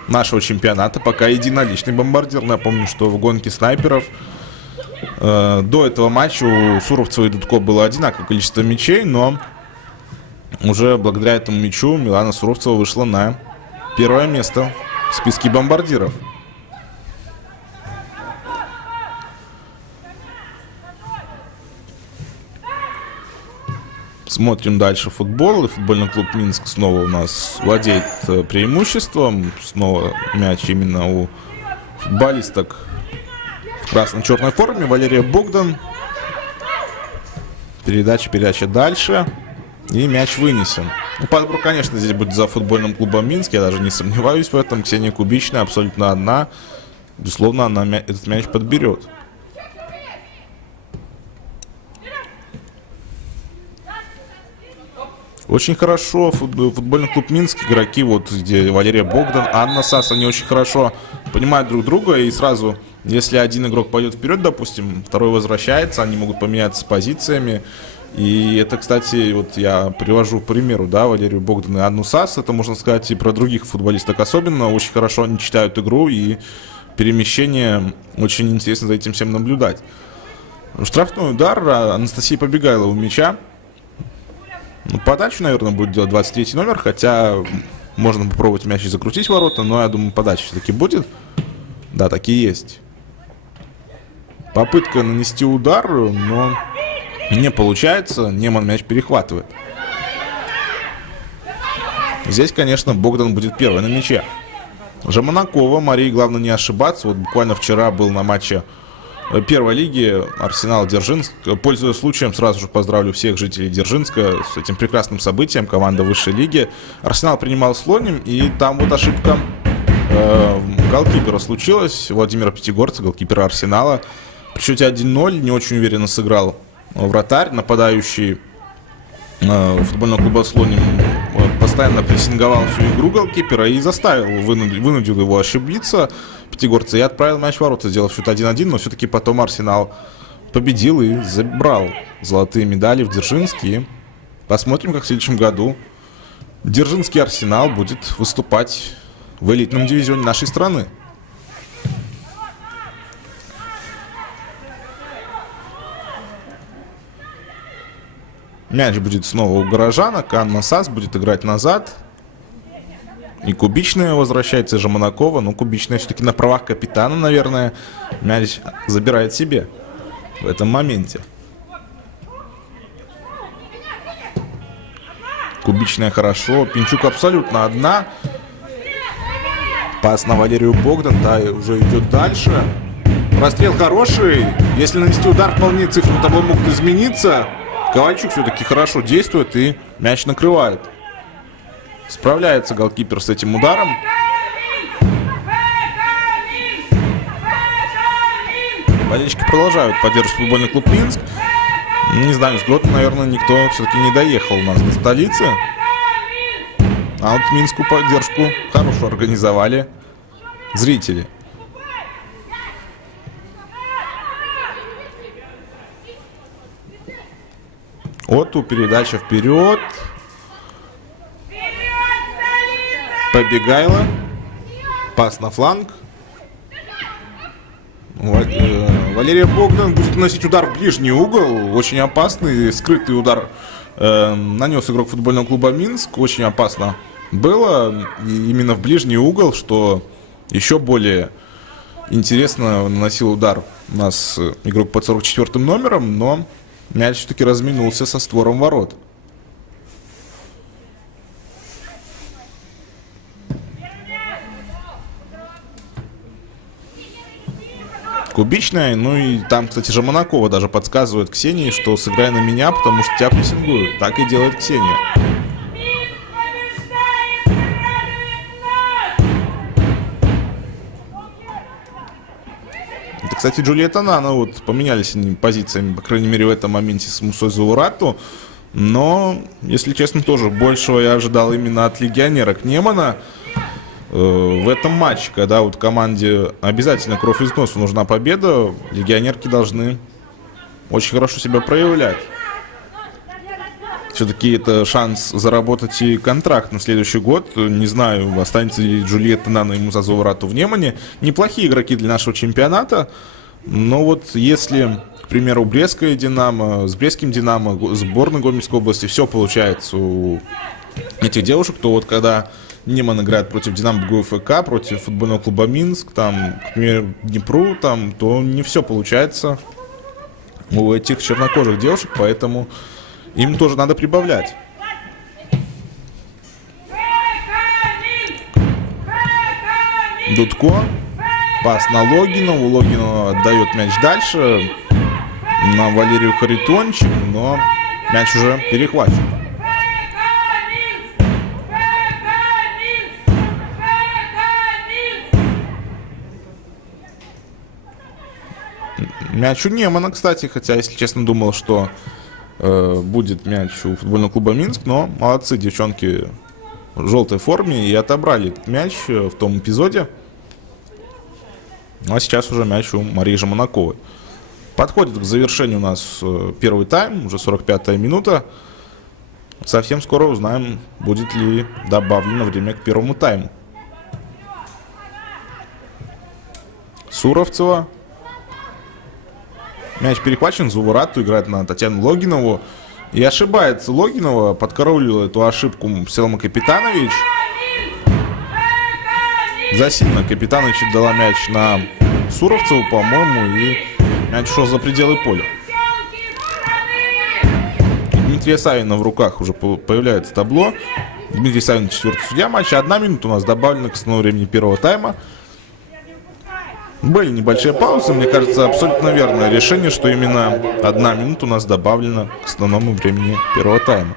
нашего чемпионата, пока единоличный бомбардир. Напомню, что в гонке снайперов до этого матча у Суровцева и Дудко было одинаковое количество мячей, но уже благодаря этому мячу Милана Суровцева вышла на первое место в списке бомбардиров. Смотрим дальше футбол. И футбольный клуб Минск снова у нас владеет преимуществом. Снова мяч именно у футболисток в красно-черной форме. Валерия Богдан. Передача дальше. И мяч вынесен. Ну, подбор, конечно, здесь будет за футбольным клубом Минск. Я даже не сомневаюсь в этом. Ксения Кубичная абсолютно одна. Безусловно, она этот мяч подберет. Очень хорошо футбольный клуб Минск, игроки, вот где Валерия Богдан, Анна Сас, они очень хорошо понимают друг друга. И сразу, если один игрок пойдет вперед, допустим, второй возвращается, они могут поменяться позициями. И это, кстати, вот я привожу к примеру, да, Валерию Богдан и Анну Сас. Это можно сказать и про других футболисток особенно. Очень хорошо они читают игру, и перемещение, очень интересно за этим всем наблюдать. Штрафной удар, Анастасия Побегайлова у мяча. Ну, подачу, наверное, будет делать 23 номер, хотя можно попробовать мяч и закрутить ворота, но я думаю, подача все-таки будет. Да, так и есть. Попытка нанести удар, но не получается. Неман мяч перехватывает. Здесь, конечно, Богдан будет первый на мяче. Жаманакова, Марии, главное не ошибаться. Вот буквально вчера был на матче первой лиги Арсенал-Дзержинск. Пользуясь случаем, сразу же поздравлю всех жителей Дзержинска с этим прекрасным событием. Команда высшей лиги. Арсенал принимал Слоним, и там вот ошибка голкипера случилась. Владимира Пятигорца, голкипера Арсенала. При счете 1-0 не очень уверенно сыграл вратарь. Нападающий футбольного клуба Слоним постоянно прессинговал всю игру голкипера и вынудил его ошибиться, Пятигорца, и отправил мяч в ворота, сделав счет 1-1, но все-таки потом Арсенал победил и забрал золотые медали в Дзержинске. Посмотрим, как в следующем году Дзержинский Арсенал будет выступать в элитном дивизионе нашей страны. Мяч будет снова у горожанок. Анна Сас будет играть назад. И Кубичная возвращается, Жаманакова. Но Кубичная все-таки на правах капитана, наверное. Мяч забирает себе в этом моменте. Кубичная хорошо. Пинчук абсолютно одна. Пас на Валерию Богдан. Да, уже идет дальше. Прострел хороший. Если нанести удар, вполне цифры на табло могут измениться. Ковальчук все-таки хорошо действует и мяч накрывает. Справляется голкипер с этим ударом. Болельщики продолжают поддерживать футбольный клуб Минск. Не знаю, с Гродно, наверное, никто все-таки не доехал у нас до столицы. А вот Минску поддержку хорошо организовали зрители. Оту, передача вперед. Побегайло. Пас на фланг. Валерий Богдан будет наносить удар в ближний угол. Очень опасный, скрытый удар нанес игрок футбольного клуба Минск. Очень опасно было. И именно в ближний угол, что еще более интересно, наносил удар у нас игрок под 44-м номером, но мяч все-таки разминулся со створом ворот. Кубичная, ну и там, кстати, Жаманакова даже подсказывает Ксении, что сыграй на меня, потому что тебя прессингуют. Так и делает Ксения. Это, кстати, Джульетта Нана, вот поменялись они позициями, по крайней мере, в этом моменте с Мусой Заурату. Но, если честно, тоже большего я ожидал именно от легионера Кнемана. В этом матче, когда вот команде обязательно кровь из носа нужна победа, легионерки должны очень хорошо себя проявлять. Все-таки это шанс заработать и контракт на следующий год. Не знаю, останется ли Джульетта Нана ему за Заурату в Немане. Неплохие игроки для нашего чемпионата. Но вот если, к примеру, Брестская Динамо, с Брестским Динамо, сборной Гомельской области, все получается у этих девушек, то вот когда Неман играет против Динамо ГФК, против футбольного клуба Минск, там, к примеру, Днепру, там, то не все получается у этих чернокожих девушек, поэтому им тоже надо прибавлять. Дудко. Пас на Логинову. Логинова отдает мяч дальше на Валерию Харитончик, но мяч уже перехвачен. Мяч у Немана, кстати, хотя, если честно, думал, что будет мяч у футбольного клуба Минск, но молодцы девчонки в желтой форме и отобрали этот мяч в том эпизоде. А сейчас уже мяч у Марии Жаманаковой. Подходит к завершению у нас первый тайм, уже 45-я минута. Совсем скоро узнаем, будет ли добавлено время к первому тайму. Суровцева. Мяч перехвачен, Заурату играет на Татьяну Логинову. И ошибается Логинова, подкараулила эту ошибку Селма Капитанович. Засильно Капитанович дала мяч на Суровцеву, по-моему, и мяч ушел за пределы поля. Дмитрия Савина в руках уже появляется табло. Дмитрий Савин, четвертый судья матча. 1 минута у нас добавлена к основному времени первого тайма. Были небольшие паузы, мне кажется, абсолютно верное решение, что именно 1 минута у нас добавлена к основному времени первого тайма.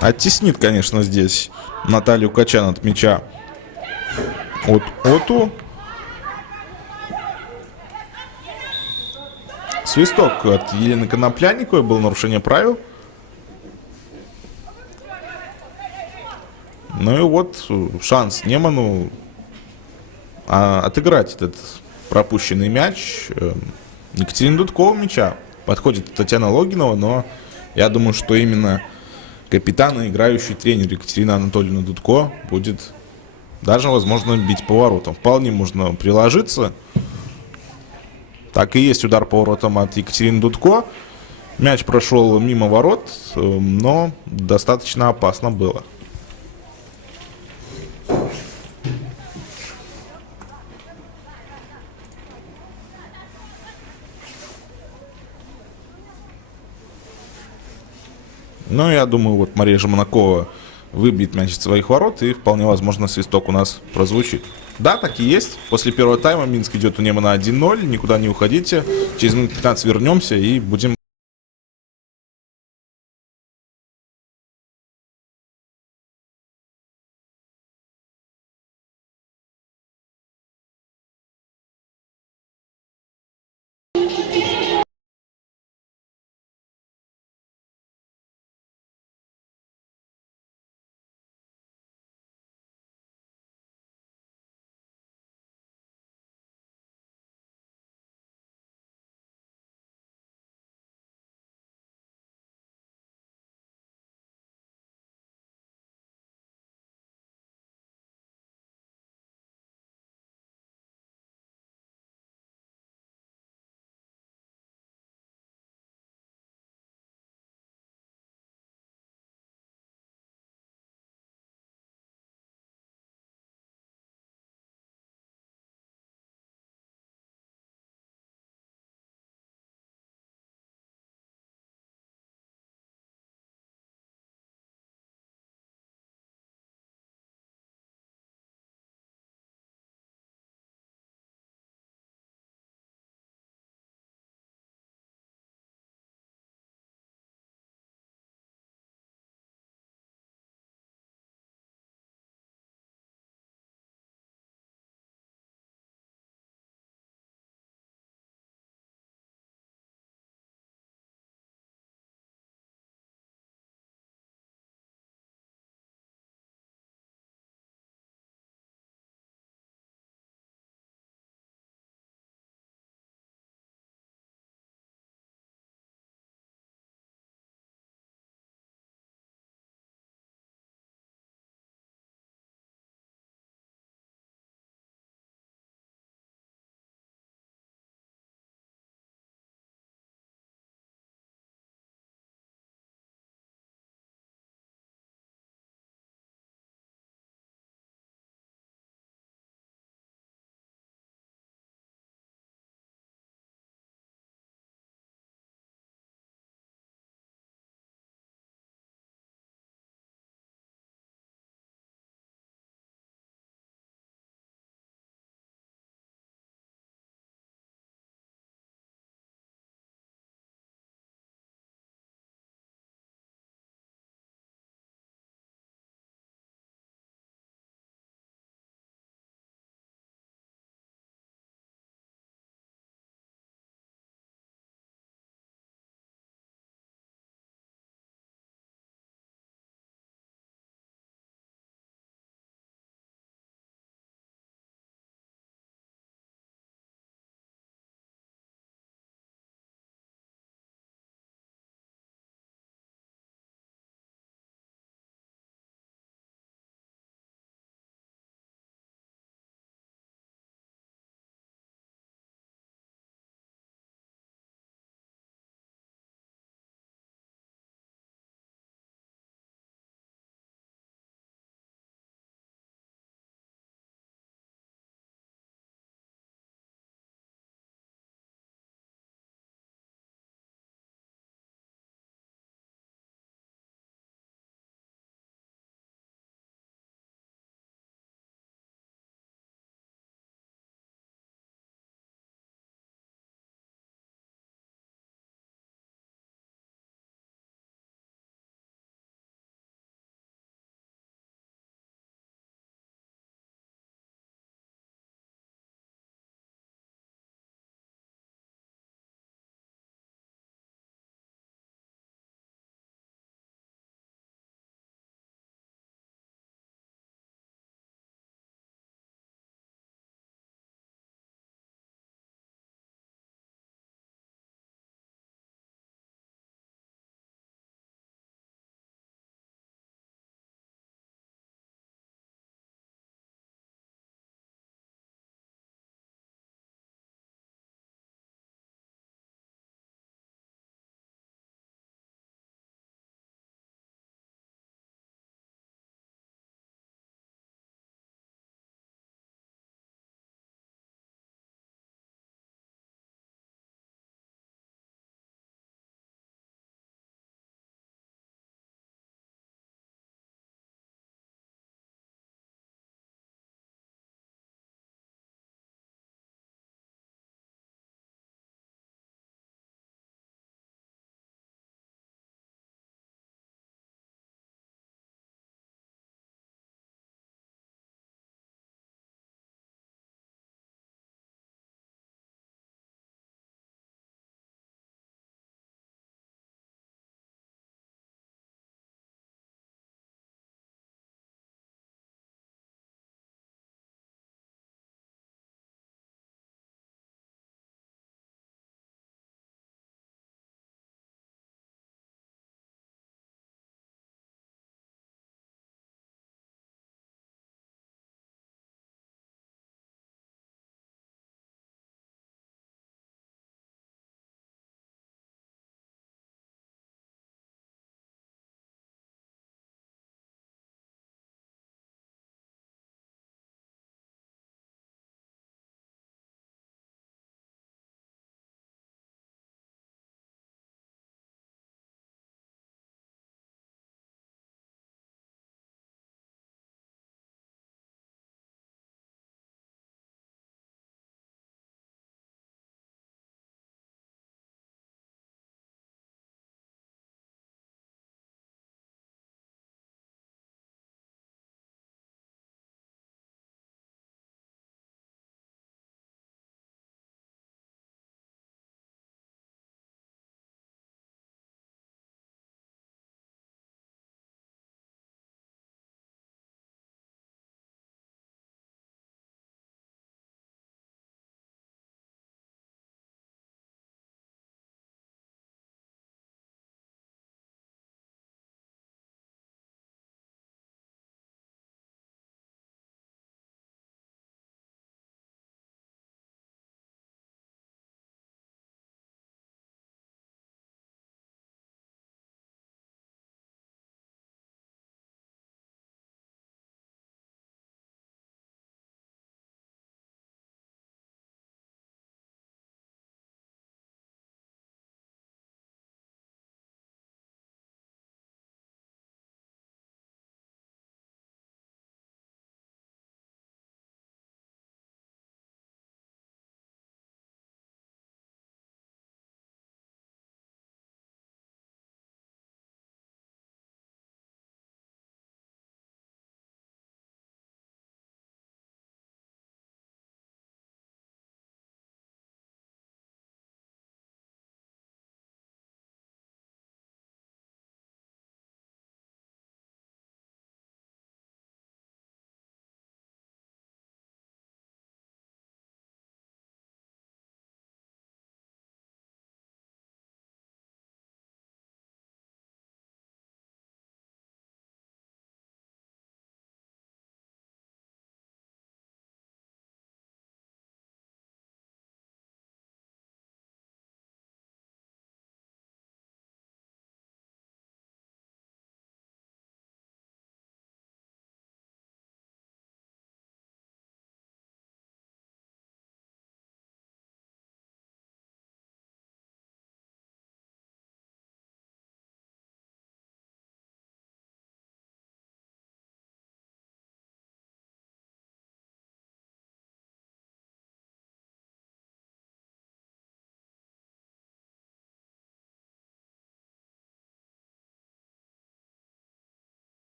Оттеснит, конечно, здесь Наталью Качан от мяча от Оту. Свисток от Елены Конопляниковой, было нарушение правил. Ну и вот шанс Неману отыграть этот пропущенный мяч. Екатерина Дудкова мяча. Подходит Татьяна Логинова, но я думаю, что именно капитан и играющий тренер Екатерина Анатольевна Дудко будет даже, возможно, бить по воротам. Вполне можно приложиться. Так и есть удар по воротам от Екатерины Дудко. Мяч прошел мимо ворот, но достаточно опасно было. Ну, я думаю, вот Мария Жаманакова выбьет мяч из своих ворот, и вполне возможно свисток у нас прозвучит. Да, так и есть. После первого тайма Минск идет у Нема на 1-0, никуда не уходите. Через минут 15 вернемся и будем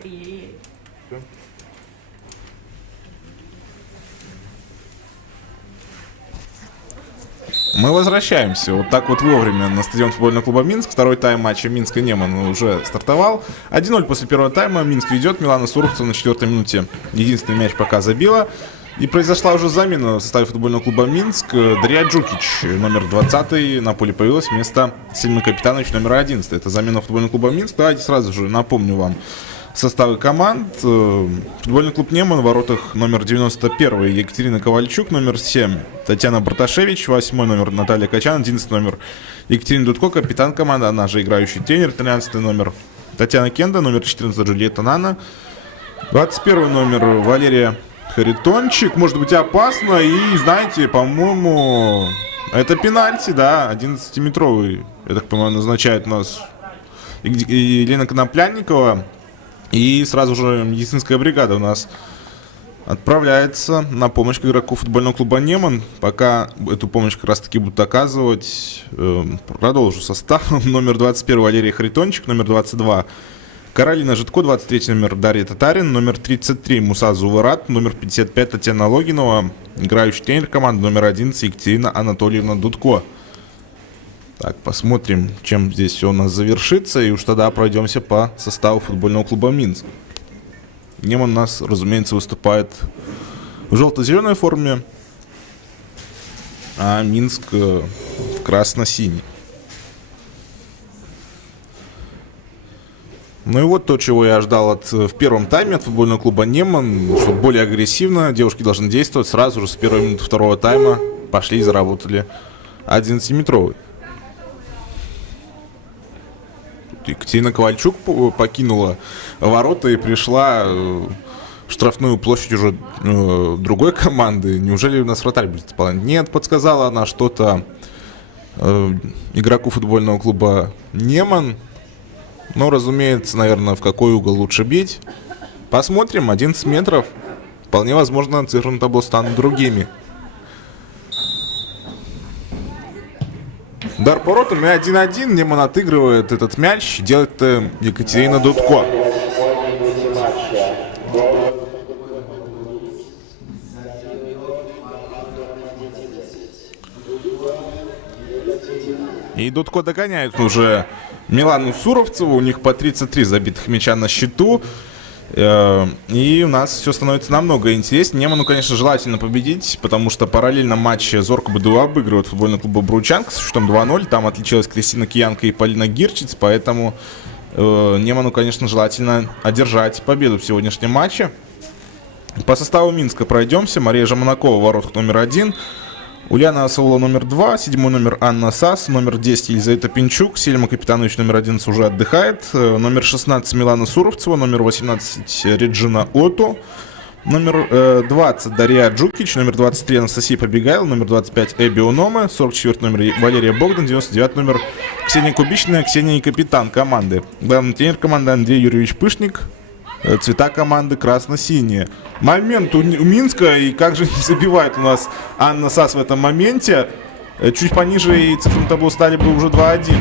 Привет. Мы возвращаемся вот так вот вовремя на стадион футбольного клуба Минск. Второй тайм матча Минска Неман уже стартовал. 1-0 после первого тайма. Минск ведет. Милана Суровцева на 4-й минуте единственный мяч пока забила. И произошла уже замена в составе футбольного клуба Минск. Дарья Джукич, номер 20, на поле появилась вместо Сельмы Капитанович, номер 11. Это замена футбольного клуба Минск. Давайте сразу же напомню вам составы команд. Футбольный клуб Неман в воротах номер 91 Екатерина Ковальчук, номер 7 Татьяна Барташевич, 8 номер Наталья Качан, 11 номер Екатерина Дудко, капитан команды, она же играющий тренер, 13 номер Татьяна Кенда, номер 14 Джульетта Нана, 21 номер Валерия Харитончик. Может быть опасно, и знаете, по-моему, это пенальти, да, 11-метровый, я так понимаю, назначает у нас Елена Коноплянникова. И сразу же медицинская бригада у нас отправляется на помощь к игроку футбольного клуба Неман. Пока эту помощь как раз таки будут оказывать, продолжу состав. Номер 21 Валерий Харитончик, номер 22 Каролина Житко, 23 номер Дарья Татарин, номер 33 Муса Зуварат, номер 55 Татьяна Логинова, играющий тренер команды, номер 11 Екатерина Анатольевна Дудко. Так, посмотрим, чем здесь все у нас завершится, и уж тогда пройдемся по составу футбольного клуба Минск. Неман у нас, разумеется, выступает в желто-зеленой форме, а Минск в красно-синий. Ну и вот то, чего я ждал в первом тайме от футбольного клуба Неман, что более агрессивно, девушки должны действовать. Сразу же с первой минуты второго тайма пошли и заработали 11-метровый. Екатерина Ковальчук покинула ворота и пришла в штрафную площадь уже другой команды. Неужели у нас вратарь будет исполнять? Нет, подсказала она что-то игроку футбольного клуба Неман. Но, разумеется, наверное, в какой угол лучше бить. Посмотрим, 11 метров. Вполне возможно, цифры на табло станут другими. Удар по воротам, и 1-1. Неман отыгрывает этот мяч. Делает это Екатерина Дудко. И Дудко догоняет уже Милану Суровцеву. У них по 33 забитых мяча на счету. И у нас все становится намного интереснее. Неману, конечно, желательно победить, потому что параллельно матч Зорко БДУ обыгрывает футбольный клуб Бручанка с счетом 2-0. Там отличилась Кристина Киянка и Полина Гирчиц, поэтому Неману, конечно, желательно одержать победу в сегодняшнем матче. По составу Минска пройдемся. Мария Жаманакова в воротах номер 1. Ульяна Асаула номер 2, 7 номер Анна Сас, номер 10 Елизавета Пинчук, Сельма Капитанович номер 11 уже отдыхает, номер 16 Милана Суровцева, номер 18 Реджина Оту, номер 20 Дарья Джукич, номер 23 Анастасия Побегайл, номер 25 Эбби Уноме, 44 номер Валерия Богдан, 99 номер Ксения Кубичная, Ксения и капитан команды. Главный тренер команды Андрей Юрьевич Пышник. Цвета команды красно-синие. Момент у Минска, и как же не забивает у нас Анна Сас в этом моменте. Чуть пониже и цифры на табло стали бы уже 2-1.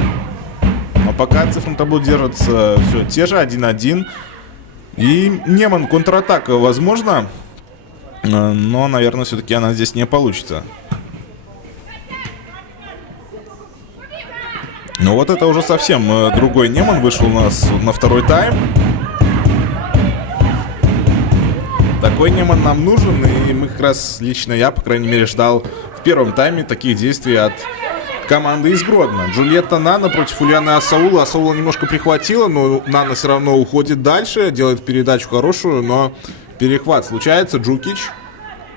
Но пока цифры на табло держатся все те же, 1-1. И Неман, контратака возможно, но, наверное, все-таки она здесь не получится. Но вот это уже совсем другой Неман вышел у нас на второй тайм. Такой Неман нам нужен, и мы как раз, лично я, по крайней мере, ждал в первом тайме таких действий от команды из Гродно. Джульетта Нана против Ульяны Асаула. Асаула немножко прихватила, но Нана все равно уходит дальше, делает передачу хорошую, но перехват случается. Джукич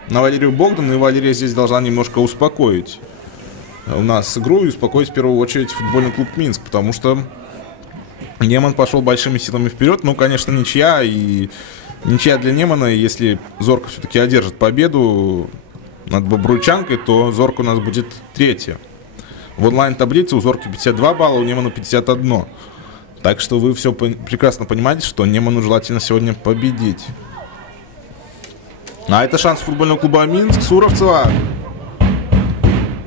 на Валерию Богдан, и Валерия здесь должна немножко успокоить у нас игру и успокоить в первую очередь футбольный клуб Минск, потому что Неман пошел большими силами вперед. Ну, конечно, ничья, и ничья для Немана. Если Зорко все-таки одержит победу над Бобруйчанкой, то Зорко у нас будет третья. В онлайн-таблице у Зорки 52 балла, у Немана 51. Так что вы все прекрасно понимаете, что Неману желательно сегодня победить. А это шанс футбольного клуба Минск. Суровцева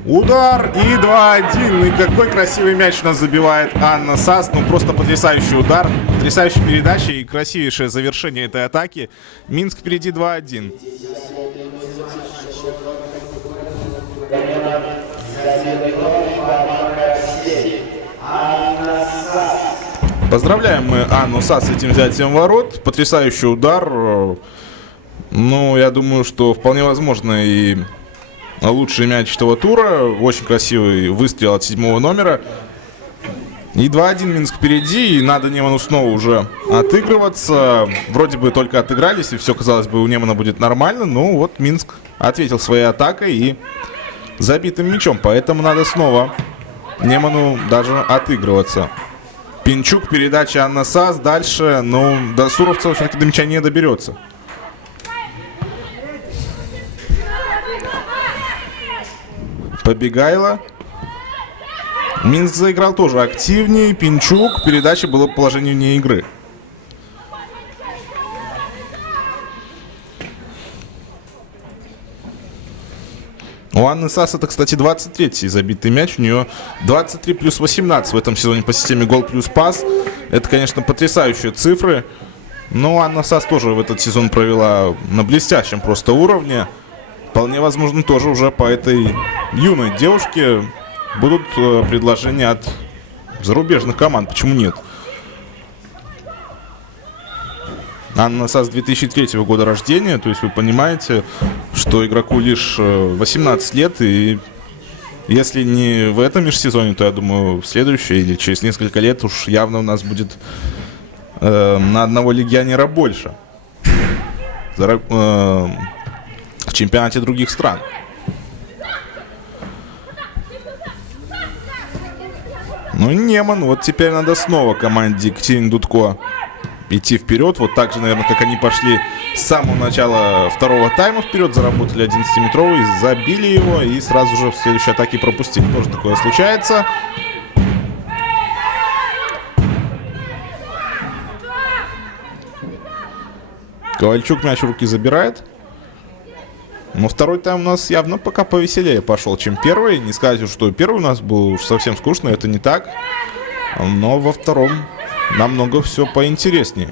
Удар и 2-1. И какой красивый мяч у нас забивает Анна Сас. Ну, просто потрясающий удар, потрясающая передача и красивейшее завершение этой атаки. Минск впереди 2-1. Поздравляем мы Анну Сас с этим взятием ворот. Потрясающий удар. Ну, я думаю, что вполне возможно и лучший мяч этого тура. Очень красивый выстрел от 7-го номера. И 2-1 Минск впереди. И надо Неману снова уже отыгрываться. Вроде бы только отыгрались, и все, казалось бы, у Немана будет нормально. Но вот Минск ответил своей атакой и забитым мячом. Поэтому надо снова Неману даже отыгрываться. Пинчук, передача Анна Сас. Дальше, ну, до Суровцева все-таки до мяча не доберется. Побегайло. Минск заиграл тоже активнее. Пинчук. Передача была по положению вне игры. У Анны Сас это, кстати, 23-й забитый мяч. У нее 23 плюс 18 в этом сезоне по системе гол плюс пас. Это, конечно, потрясающие цифры. Но Анна Сас тоже в этот сезон провела на блестящем просто уровне. Вполне возможно, тоже уже по этой юной девушке будут предложения от зарубежных команд. Почему нет? Анна Сас 2003 года рождения. То есть вы понимаете, что игроку лишь 18 лет. И если не в этом межсезоне, то я думаю, в следующее или через несколько лет уж явно у нас будет на одного легионера больше в чемпионате других стран. Ну и Неман. Вот теперь надо снова команде Екатерины Дудко идти вперед. Вот так же, наверное, как они пошли с самого начала второго тайма вперед. Заработали 11-метровый, забили его и сразу же в следующей атаке пропустили. Тоже такое случается. Ковальчук мяч в руки забирает. Но второй тайм у нас явно пока повеселее пошел, чем первый. Не сказать, что первый у нас был уж совсем скучный, это не так. Но во втором намного все поинтереснее.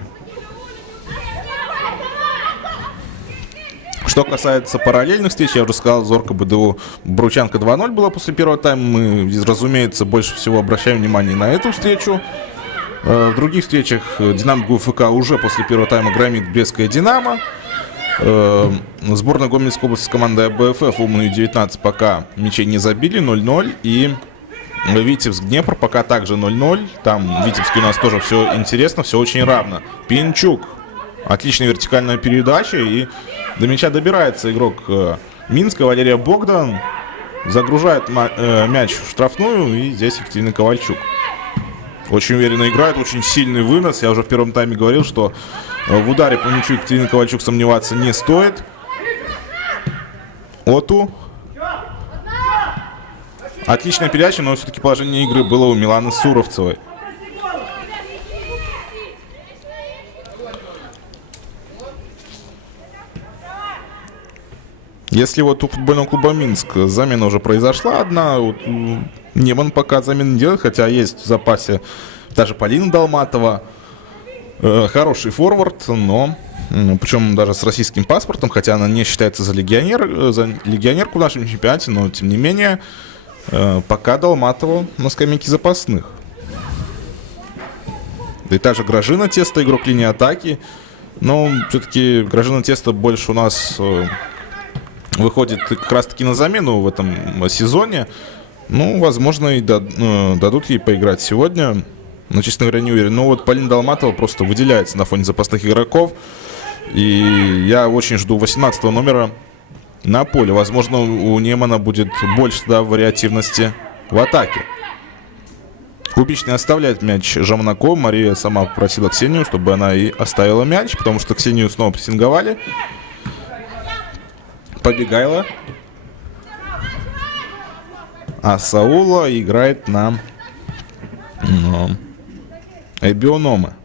Что касается параллельных встреч, я уже сказал, Зорко БДУ Бручанка 2-0 была после первого тайма. Мы, разумеется, больше всего обращаем внимание на эту встречу. В других встречах Динамо ГУФК уже после первого тайма громит Брестское Динамо. Сборная Гомельской области с командой АБФФ Умную 19 пока мячей не забили, 0-0. И Витебск Днепр пока также 0-0. Там в Витебске у нас тоже все интересно, все очень равно. Пинчук. Отличная вертикальная передача. И до мяча добирается игрок Минска Валерия Богдан. Загружает мяч в штрафную. И здесь Екатерина Ковальчук. Очень уверенно играет, очень сильный вынос. Я уже в первом тайме говорил, что в ударе по мячу Екатерины Ковальчук сомневаться не стоит. Оту. Отличная передача, но все-таки положение игры было у Миланы Суровцевой. Если вот у футбольного клуба Минск замена уже произошла одна, вот Неман пока замен не делает, хотя есть в запасе даже Полина Долматова. Хороший форвард, но причем даже с российским паспортом, хотя она не считается за легионерку в нашем чемпионате, но тем не менее пока Долматова на скамейке запасных. Да и та же Гражина Тесто, игрок линии атаки. Но все-таки Гражина Тесто больше у нас выходит как раз-таки на замену в этом сезоне. Ну, возможно, и дадут ей поиграть сегодня. Но, честно говоря, не уверен. Но вот Полина Долматова просто выделяется на фоне запасных игроков. И я очень жду 18 номера на поле. Возможно, у Немана будет больше вариативности в атаке. Кубичный оставляет мяч Жаманако. Мария сама попросила Ксению, чтобы она и оставила мяч, потому что Ксению снова прессинговали. Побегайло. А Саула играет на Эбионома.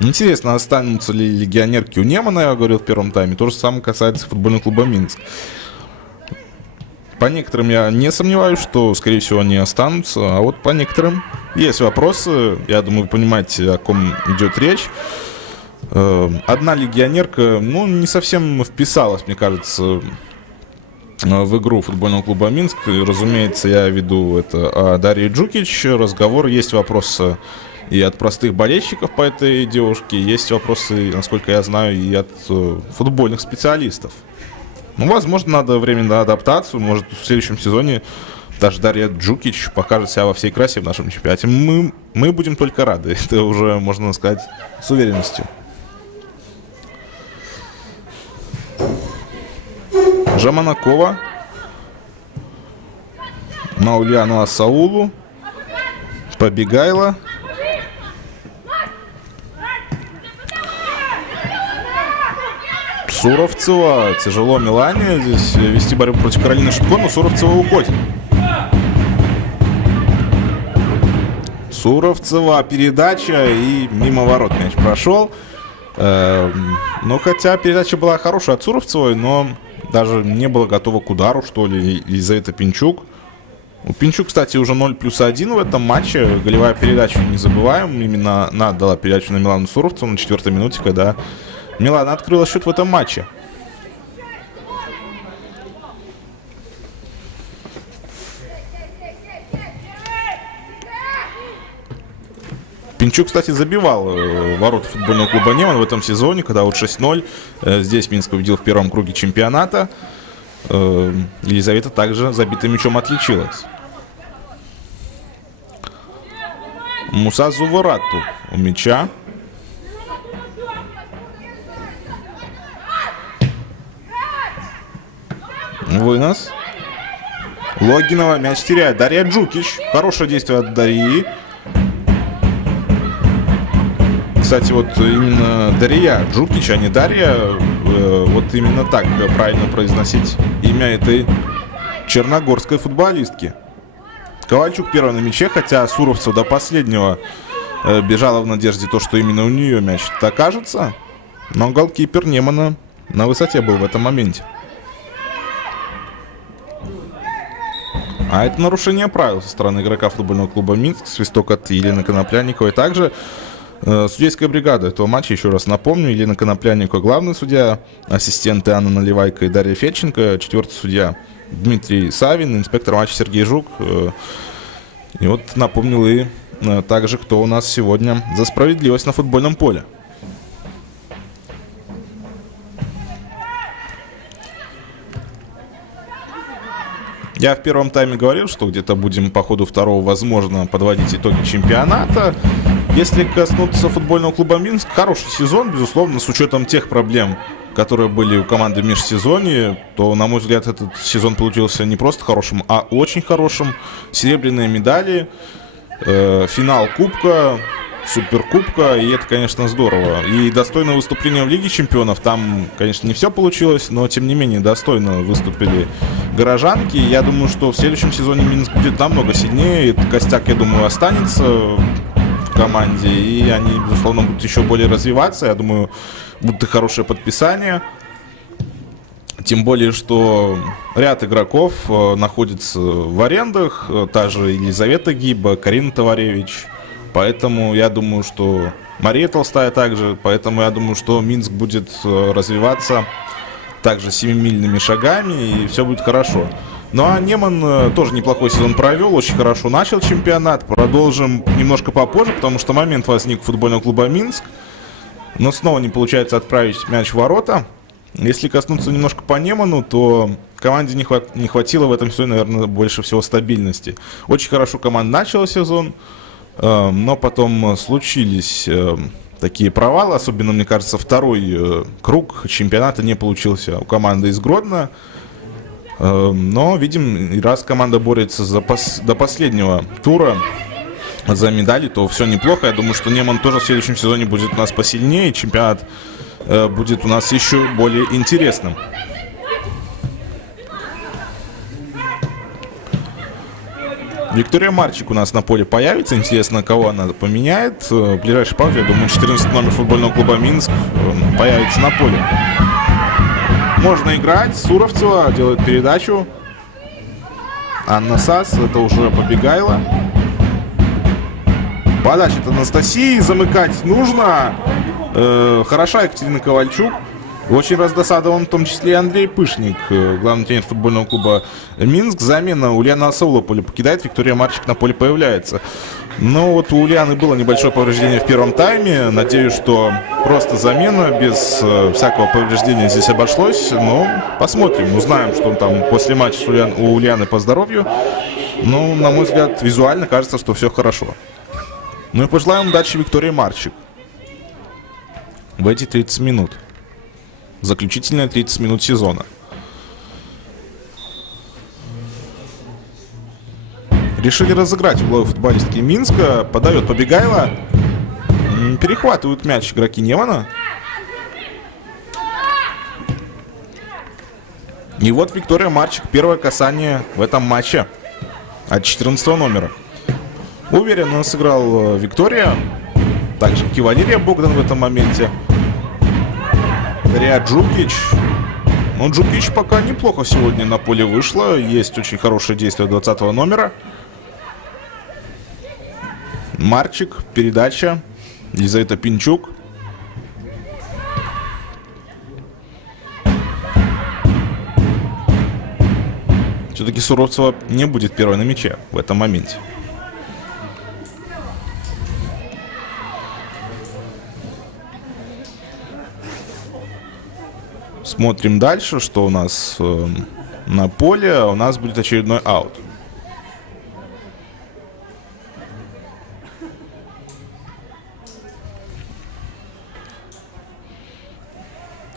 Интересно, останутся ли легионерки у Немана, я говорил в первом тайме. То же самое касается футбольного клуба Минск. По некоторым я не сомневаюсь, что, скорее всего, они останутся, а вот по некоторым есть вопросы. Я думаю, вы понимаете, о ком идет речь. Одна легионерка, не совсем вписалась, мне кажется, в игру футбольного клуба Минск. И, разумеется, я веду это о Дарье Джукич. Разговор, есть вопросы и от простых болельщиков по этой девушке, есть вопросы, насколько я знаю, и от футбольных специалистов. Возможно, надо время на адаптацию. Может, в следующем сезоне даже Дарья Джукич покажет себя во всей красе в нашем чемпионате. Мы будем только рады. Это уже, можно сказать, с уверенностью. Жаманакова на Ульяну Асаулу. Побегайла. Суровцева. Тяжело Милане здесь вести борьбу против Каролины Шутко, но Суровцева уходит. Суровцева передача, и мимо ворот мяч прошел. Хотя передача была хорошая от Суровцевой, но даже не была готова к удару, что ли, Елизавета Пинчук. У Пинчук, кстати, уже 0+1 в этом матче. Голевая передача, не забываем. Именно она отдала передачу на Милану Суровцеву на 4-й минуте, когда Милана открыла счет в этом матче. Пинчук, кстати, забивал ворота футбольного клуба Неман в этом сезоне, когда 6-0. Здесь Минск победил в первом круге чемпионата. Елизавета также забитым мячом отличилась. Муса Зуварату у мяча. Вынос. Логинова мяч теряет. Дарья Джукич. Хорошее действие от Дарьи. Кстати, вот именно Дарья Джукич, а не Дарья. Вот именно так правильно произносить имя этой черногорской футболистки. Ковальчук первый на мяче, хотя Суровцев до последнего бежала в надежде то, что именно у нее мяч окажется. Но голкипер Немана на высоте был в этом моменте. А это нарушение правил со стороны игрока футбольного клуба Минск. Свисток от Елены Коноплянниковой. Также судейская бригада этого матча, еще раз напомню: Елена Коноплянникова главный судья, ассистенты Анна Наливайко и Дарья Федченко, четвертый судья Дмитрий Савин, инспектор матча Сергей Жук. И вот напомнил и также, кто у нас сегодня за справедливость на футбольном поле. Я в первом тайме говорил, что где-то будем по ходу второго, возможно, подводить итоги чемпионата. Если коснуться футбольного клуба Минск, хороший сезон, безусловно, с учетом тех проблем, которые были у команды в межсезонье, то, на мой взгляд, этот сезон получился не просто хорошим, а очень хорошим. Серебряные медали, финал Кубка, Суперкубка, и это, конечно, здорово. И достойное выступление в Лиге Чемпионов. Там, конечно, не все получилось, но, тем не менее, достойно выступили горожанки. Я думаю, что в следующем сезоне Минск будет намного сильнее. Этот костяк, я думаю, останется в команде, и они, безусловно, будут еще более развиваться. Я думаю, будут и хорошие подписания. Тем более, что ряд игроков находится в арендах. Та же Елизавета Гиба, Карина Товаревич. Поэтому я думаю, что Мария Толстая также. Поэтому я думаю, что Минск будет развиваться также семимильными шагами, и все будет хорошо. Ну а Неман тоже неплохой сезон провел, очень хорошо начал чемпионат. Продолжим немножко попозже, потому что момент возник у футбольного клуба Минск. Но снова не получается отправить мяч в ворота. Если коснуться немножко по Неману, то команде не хватило в этом сезоне, наверное, больше всего стабильности. Очень хорошо команда начала сезон, но потом случились такие провалы. Особенно, мне кажется, второй круг чемпионата не получился у команды из Гродно. Но, видим, и раз команда борется до последнего тура за медали, то все неплохо. Я думаю, что Неман тоже в следующем сезоне будет у нас посильнее, и чемпионат будет у нас еще более интересным. Виктория Марчик у нас на поле появится. Интересно, кого она поменяет. В ближайшей паузе, я думаю, 14 номер футбольного клуба Минск появится на поле. Можно играть. Суровцева делает передачу. Анна Сас, это уже Побегайло. Подача от Анастасии, замыкать нужно. Хороша Екатерина Ковальчук. Очень раздосадован в том числе и Андрей Пышник, главный тренер футбольного клуба Минск. Замена Ульяна Асаула поле покидает, Виктория Марчик на поле появляется. Но вот у Ульяны было небольшое повреждение в первом тайме. Надеюсь, что просто замена, без всякого повреждения здесь обошлось. Но посмотрим, узнаем, что там после матча у Ульяны по здоровью. Но, на мой взгляд, визуально кажется, что все хорошо. Ну и пожелаем удачи Виктории Марчик в эти 30 минут. Заключительные 30 минут сезона. Решили разыграть угловые футболистки Минска. Подает Побегайло. Перехватывают мяч игроки Немана. И вот Виктория Марчик. Первое касание в этом матче от 14 номера. Уверенно сыграл Виктория. Также и Валерия Богдан в этом моменте. Риа Джукич. Но Джукич пока неплохо сегодня на поле вышла. Есть очень хорошее действие 20 номера. Марчик, передача. Елизавета Пинчук. Все-таки Суровцева не будет первой на мяче в этом моменте. Смотрим дальше, что у нас на поле. У нас будет очередной аут.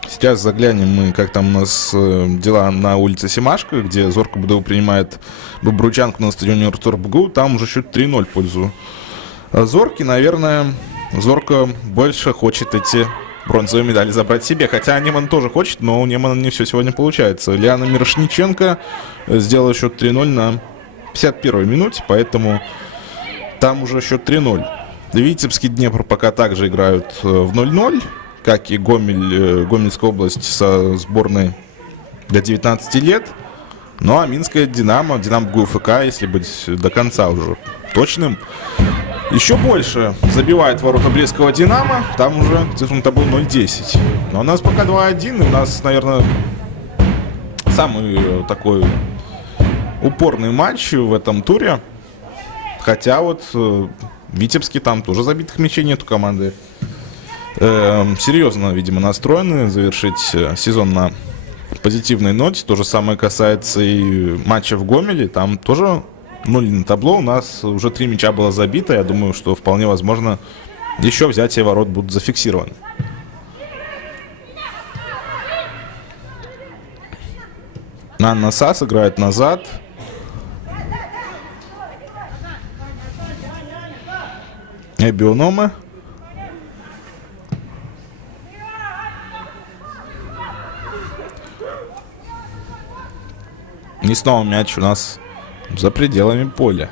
Сейчас заглянем мы, как там у нас дела на улице Семашко, где Зорко БДУ принимает Бобручанку на стадионе Артур БГУ. Там уже счет 3-0 в пользу Зорки. Наверное, Зорко больше хочет эти бронзовые медали забрать себе. Хотя Неман тоже хочет, но у Немана не все сегодня получается. Лиана Мирошниченко сделала счет 3-0 на 51-й минуте, поэтому там уже счет 3-0. Витебский Днепр пока также играют в 0-0, как и Гомельская область со сборной до 19 лет. Ну а Минская Динамо ГУФК, если быть до конца уже точным, еще больше забивает ворота Брестского Динамо. Там уже цифра табло 0-10. Но у нас пока 2-1. У нас, наверное, самый такой упорный матч в этом туре. Хотя вот Витебский, там тоже забитых мячей нету команды. Серьезно, видимо, настроены завершить сезон на позитивной ноте. То же самое касается и матча в Гомеле. Там тоже 0 на табло. У нас уже 3 мяча было забито. Я думаю, что вполне возможно еще взятие ворот будут зафиксированы. Анна Сас играет назад. Эбионома. И снова мяч у нас за пределами поля.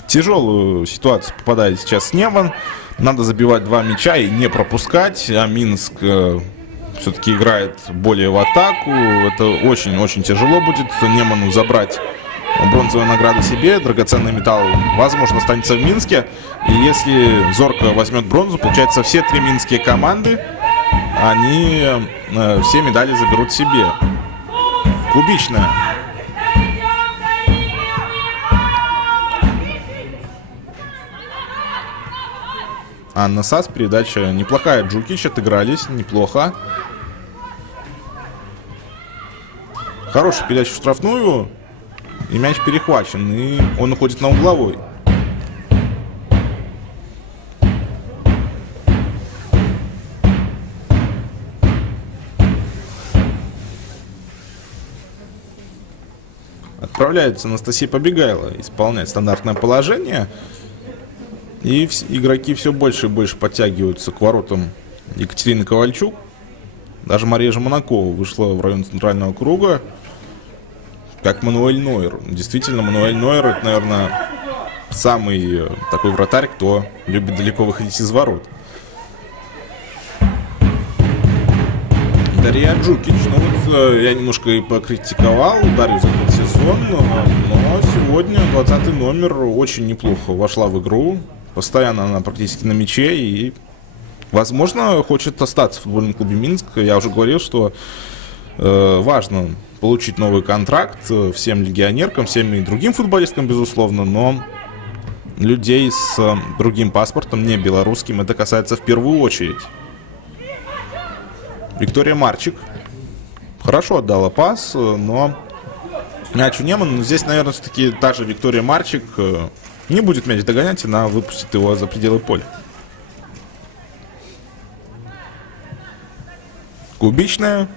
В тяжелую ситуацию попадает сейчас Неман. Надо забивать 2 мяча и не пропускать. А Минск все-таки играет более в атаку. Это очень-очень тяжело будет Неману забрать бронзовую награду себе. Драгоценный металл, возможно, останется в Минске. И если Зорко возьмет бронзу, получается, все 3 минские команды, они все медали заберут себе. Кубичная. Анна Сас, передача неплохая. Джукич отыгрались, неплохо. Хорошая передача в штрафную. И мяч перехвачен. И он уходит на угловой. Отправляется Анастасия Побегайло исполнять стандартное положение. И игроки все больше и больше подтягиваются к воротам Екатерины Ковальчук. Даже Мария Жамонакова вышла в район центрального круга. Как Мануэль Нойер. Действительно, Мануэль Нойер — это, наверное, самый такой вратарь, кто любит далеко выходить из ворот. Дарья Джукич. Ну вот я немножко и покритиковал Дарью за этот сезон, но сегодня 20-й номер очень неплохо вошла в игру. Постоянно она практически на мяче и, возможно, хочет остаться в футбольном клубе Минск. Я уже говорил, что важно получить новый контракт всем легионеркам, всем и другим футболисткам, безусловно, но людей с другим паспортом, не белорусским, это касается в первую очередь. Виктория Марчик хорошо отдала пас, но мяч у Неман. Но здесь, наверное, все-таки та же Виктория Марчик не будет мяч догонять, она выпустит его за пределы поля. Кубичная.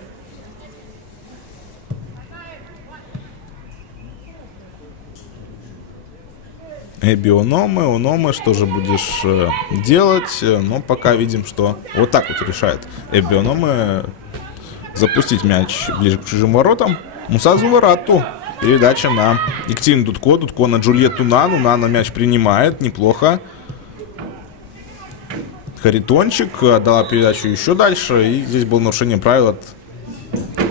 Эбби Ономы, что же будешь делать? Но пока видим, что вот так вот решает Эбби Ономы запустить мяч ближе к чужим воротам. Мусазу Варату. Передача на Екатерину Дудко. Дудко на Джульетту Нану. Нана мяч принимает. Неплохо. Харитончик отдала передачу еще дальше. И здесь было нарушение правил от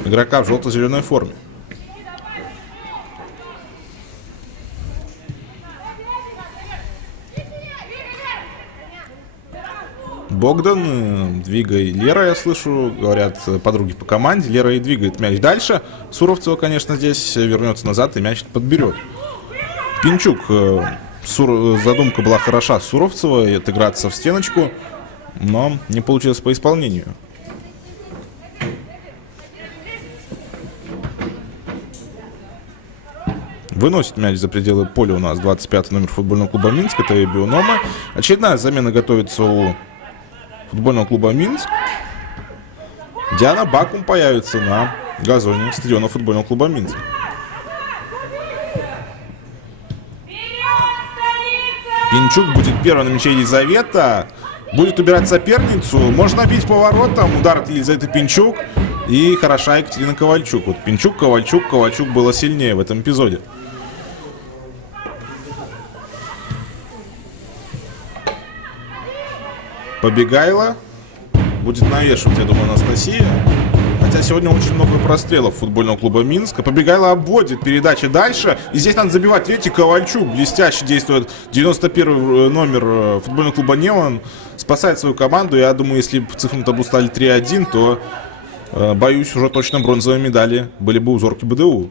игрока в желто-зеленой форме. Богдан, двигай Лера, я слышу, говорят подруги по команде. Лера и двигает мяч дальше. Суровцева, конечно, здесь вернется назад и мяч подберет. Пинчук. Задумка была хороша Суровцева, и отыграться в стеночку, но не получилось по исполнению. Выносит мяч за пределы поля у нас 25-й номер футбольного клуба Минск. Это Эбби Онома. Очередная замена готовится у футбольного клуба Минск. Диана Бакум появится на газоне стадиона футбольного клуба Минск. Пинчук будет первым на мяче. Елизавета будет убирать соперницу. Можно бить по воротам. Удар от Елизаветы Пинчук. И хороша Екатерина Ковальчук. Вот Пинчук, Ковальчук было сильнее в этом эпизоде. Побегайла. Будет навешивать, я думаю, Анастасия. Хотя сегодня очень много прострелов футбольного клуба Минска. Побегайла обводит. Передача дальше. И здесь надо забивать. Видите, Ковальчук блестяще действует. 91-й номер футбольного клуба Неман. Спасает свою команду. Я думаю, если бы цифры на табло стали 3-1, то, боюсь, уже точно бронзовые медали были бы у Зорки БДУ.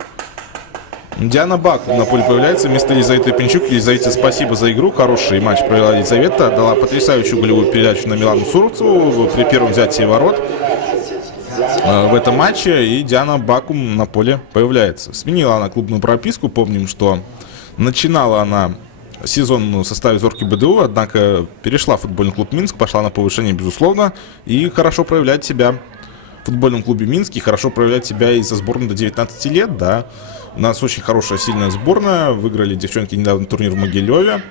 Диана Бакум на поле появляется вместо Елизаветы Пинчук. Елизавете спасибо за игру. Хороший матч провела Елизавета. Отдала потрясающую голевую передачу на Милану Суровцеву при первом взятии ворот в этом матче. И Диана Бакум на поле появляется. Сменила она клубную прописку. Помним, что начинала она сезон в составе Зорки БДУ. Однако перешла в футбольный клуб Минск. Пошла на повышение, безусловно. И хорошо проявляет себя в футбольном клубе Минск. И хорошо проявляет себя и за сборную до 19 лет. Да. У нас очень хорошая, сильная сборная. Выиграли девчонки недавно турнир в Могилеве.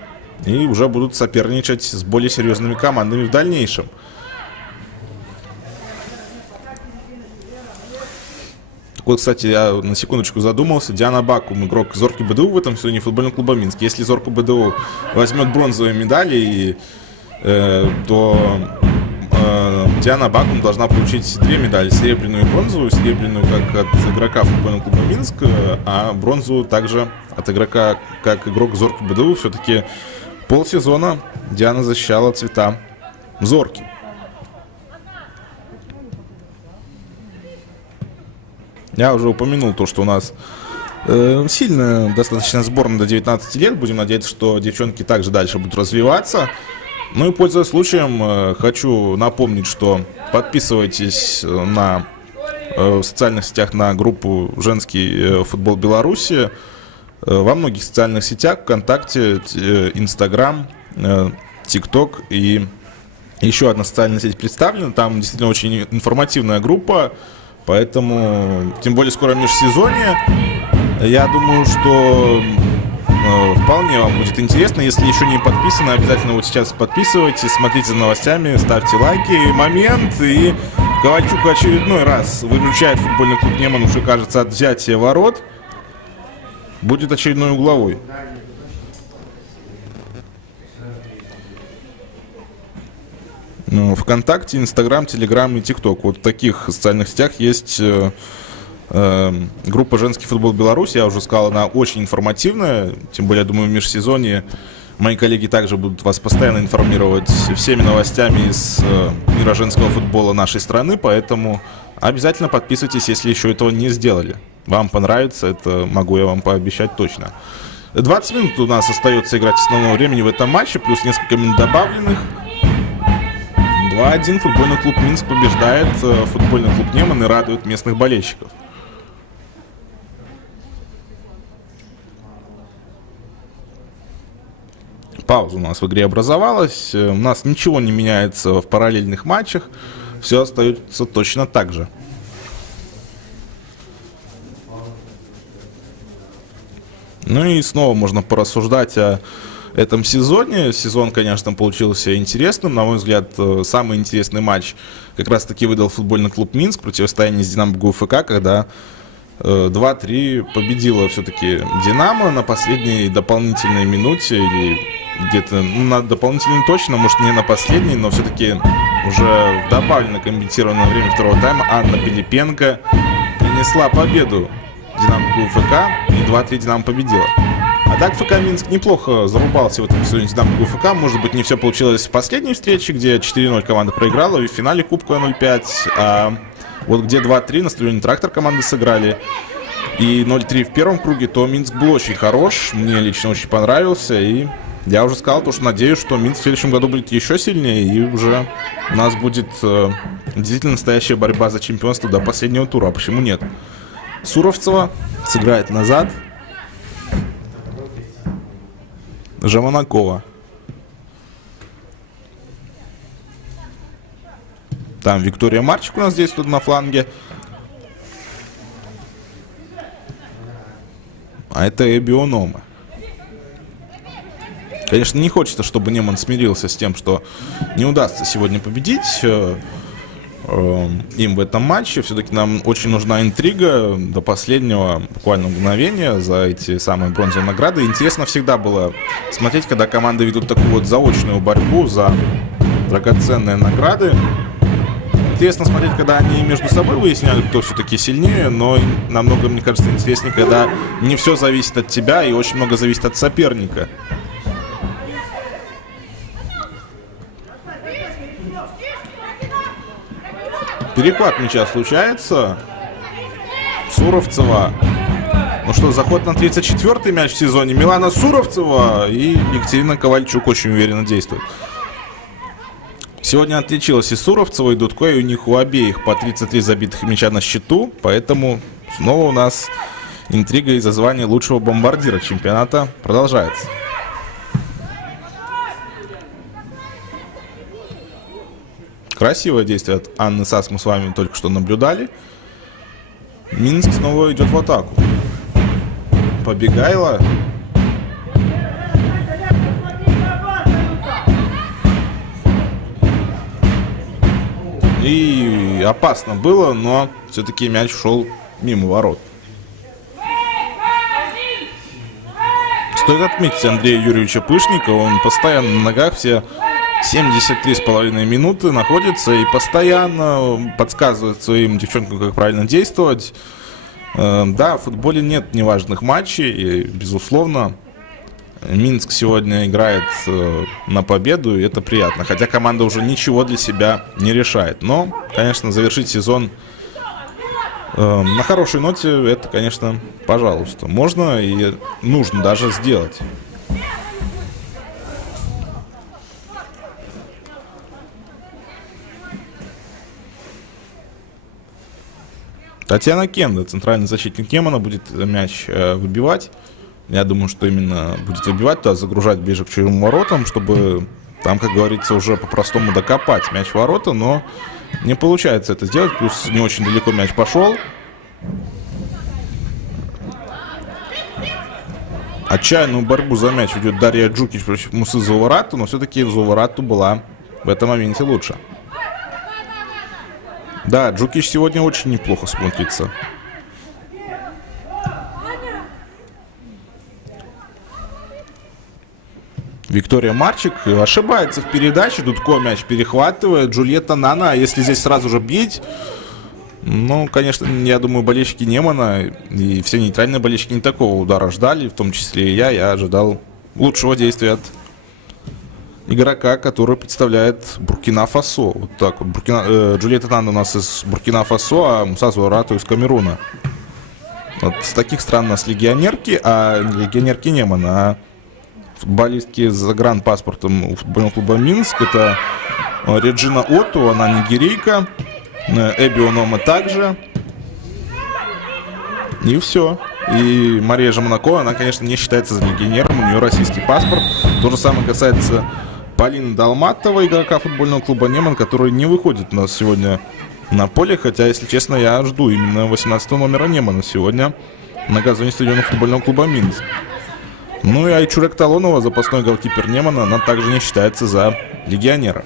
И уже будут соперничать с более серьезными командами в дальнейшем. Вот, кстати, я на секундочку задумался. Диана Бакум, игрок Зорки БДУ в этом сезоне футбольного клуба Минск. Если Зорка БДУ возьмет бронзовые медали, то Диана Бакум должна получить 2 медали. Серебряную и бронзовую. Серебряную как от игрока футбольного клуба Минск, а бронзу также от игрока как игрок Зорки БДУ. Все-таки полсезона Диана защищала цвета Зорки. Я уже упомянул то, что у нас сильная достаточно сборная до 19 лет. Будем надеяться, что девчонки также дальше будут развиваться. Ну и, пользуясь случаем, хочу напомнить, что подписывайтесь в социальных сетях на группу «Женский футбол Беларуси». Во многих социальных сетях, ВКонтакте, Инстаграм, ТикТок и еще одна социальная сеть представлена. Там действительно очень информативная группа. Поэтому, тем более скоро межсезонье, я думаю, что вполне вам будет интересно. Если еще не подписаны, обязательно вот сейчас подписывайтесь, смотрите за новостями, ставьте лайки. Момент, и Ковальчук в очередной раз выключает футбольный клуб Неман, уже кажется, от взятия ворот. Будет очередной угловой. Ну, ВКонтакте, Инстаграм, Телеграм и ТикТок. Вот в таких социальных сетях есть группа «Женский футбол Беларусь». Я уже сказал, она очень информативная. Тем более, я думаю, в межсезонье мои коллеги также будут вас постоянно информировать всеми новостями из мира женского футбола нашей страны. Поэтому обязательно подписывайтесь, если еще этого не сделали. Вам понравится, это могу я вам пообещать точно. 20 минут у нас остается играть основного времени в этом матче, плюс несколько минут добавленных. 2-1. Футбольный клуб Минск побеждает футбольный клуб Неман и радует местных болельщиков. Пауза у нас в игре образовалась. У нас ничего не меняется в параллельных матчах. Все остается точно так же. Ну и снова можно порассуждать о этом сезоне. Сезон, конечно, получился интересным. На мой взгляд, самый интересный матч как раз-таки выдал футбольный клуб Минск. Противостояние с Динамо ГУФК, когда 2-3 победила все-таки Динамо на последней дополнительной минуте. Или где-то на дополнительной точно, может не на последней, но все-таки уже в добавленное комментированное время второго тайма Анна Пилипенко принесла победу Динамо ГУФК, и 2-3 Динамо победила. А так ФК Минск неплохо зарубался в этом сезоне Динамо ГУФК. Может быть, не все получилось в последней встрече, где 4-0 команда проиграла, и в финале Кубка 0-5. А вот где 2-3 на стадионе Трактор команды сыграли, и 0-3 в первом круге, то Минск был очень хорош. Мне лично очень понравился, и я уже сказал, что надеюсь, что Минск в следующем году будет еще сильнее, и уже у нас будет действительно настоящая борьба за чемпионство до последнего тура. А почему нет? Суровцева сыграет назад. Жаманакова. Там Виктория Марчик у нас здесь тут на фланге. А это Эбби Онома. Конечно, не хочется, чтобы Неман смирился с тем, что не удастся сегодня победить им в этом матче. Все-таки нам очень нужна интрига до последнего буквально мгновения за эти самые бронзовые награды. Интересно всегда было смотреть, когда команды ведут такую вот заочную борьбу за драгоценные награды. Интересно смотреть, когда они между собой выясняют, кто все-таки сильнее, но намного, мне кажется, интереснее, когда не все зависит от тебя и очень много зависит от соперника. Перехват мяча случается. Суровцева. Ну что, заход на 34-й мяч в сезоне. Милана Суровцева и Екатерина Ковальчук очень уверенно действуют. Сегодня отличилась и Суровцева, и Дудко, и у них у обеих по 33 забитых мяча на счету. Поэтому снова у нас интрига из-за звания лучшего бомбардира чемпионата продолжается. Красивое действие от Анны Сас мы с вами только что наблюдали. Минск снова идет в атаку. Побегайло. И опасно было, но все-таки мяч шел мимо ворот. Стоит отметить Андрея Юрьевича Пышника. Он постоянно на ногах, все 73,5 минуты находится и постоянно подсказывает своим девчонкам, как правильно действовать. Да, в футболе нет неважных матчей, и, безусловно, Минск сегодня играет на победу, и это приятно. Хотя команда уже ничего для себя не решает. Но, конечно, завершить сезон на хорошей ноте, это, конечно, пожалуйста, можно и нужно даже сделать. Татьяна Кенда, центральный защитник Немана, будет мяч выбивать. Я думаю, что именно будет выбивать, туда загружать ближе к чужим воротам, чтобы там, как говорится, уже по-простому докопать мяч в ворота, но не получается это сделать, плюс не очень далеко мяч пошел. Отчаянную борьбу за мяч ведет Дарья Джукич против Мусы Заурату, но все-таки Заурату была в этом моменте лучше. Да, Джукич сегодня очень неплохо смотрится. Виктория Марчик ошибается в передаче. Дудко мяч перехватывает. Джульетта Нана. А если здесь сразу же бить... Ну, конечно, я думаю, болельщики Немана и все нейтральные болельщики не такого удара ждали, в том числе и я. Я ожидал лучшего действия от игрока, который представляет Буркина-Фасо. Вот так вот. Джульетта Нана у нас из Буркина-Фасо, а Муса Зуарату из Камеруна. Вот с таких стран у нас легионерки, а легионерки Немана. А футболистки с загранпаспортом у футбольного клуба Минск — это Реджина Оту, она нигерийка. Эбби Онома также. И все. И Мария Жамонако, она, конечно, не считается легионером, у нее российский паспорт. То же самое касается Полины Долматовой, игрока футбольного клуба Неман, который не выходит у нас сегодня на поле. Хотя, если честно, я жду именно 18 номера Немана сегодня на газоне стадиона футбольного клуба Минск. Ну и Айчурек Талонова, запасной голкипер Немана, она также не считается за легионера.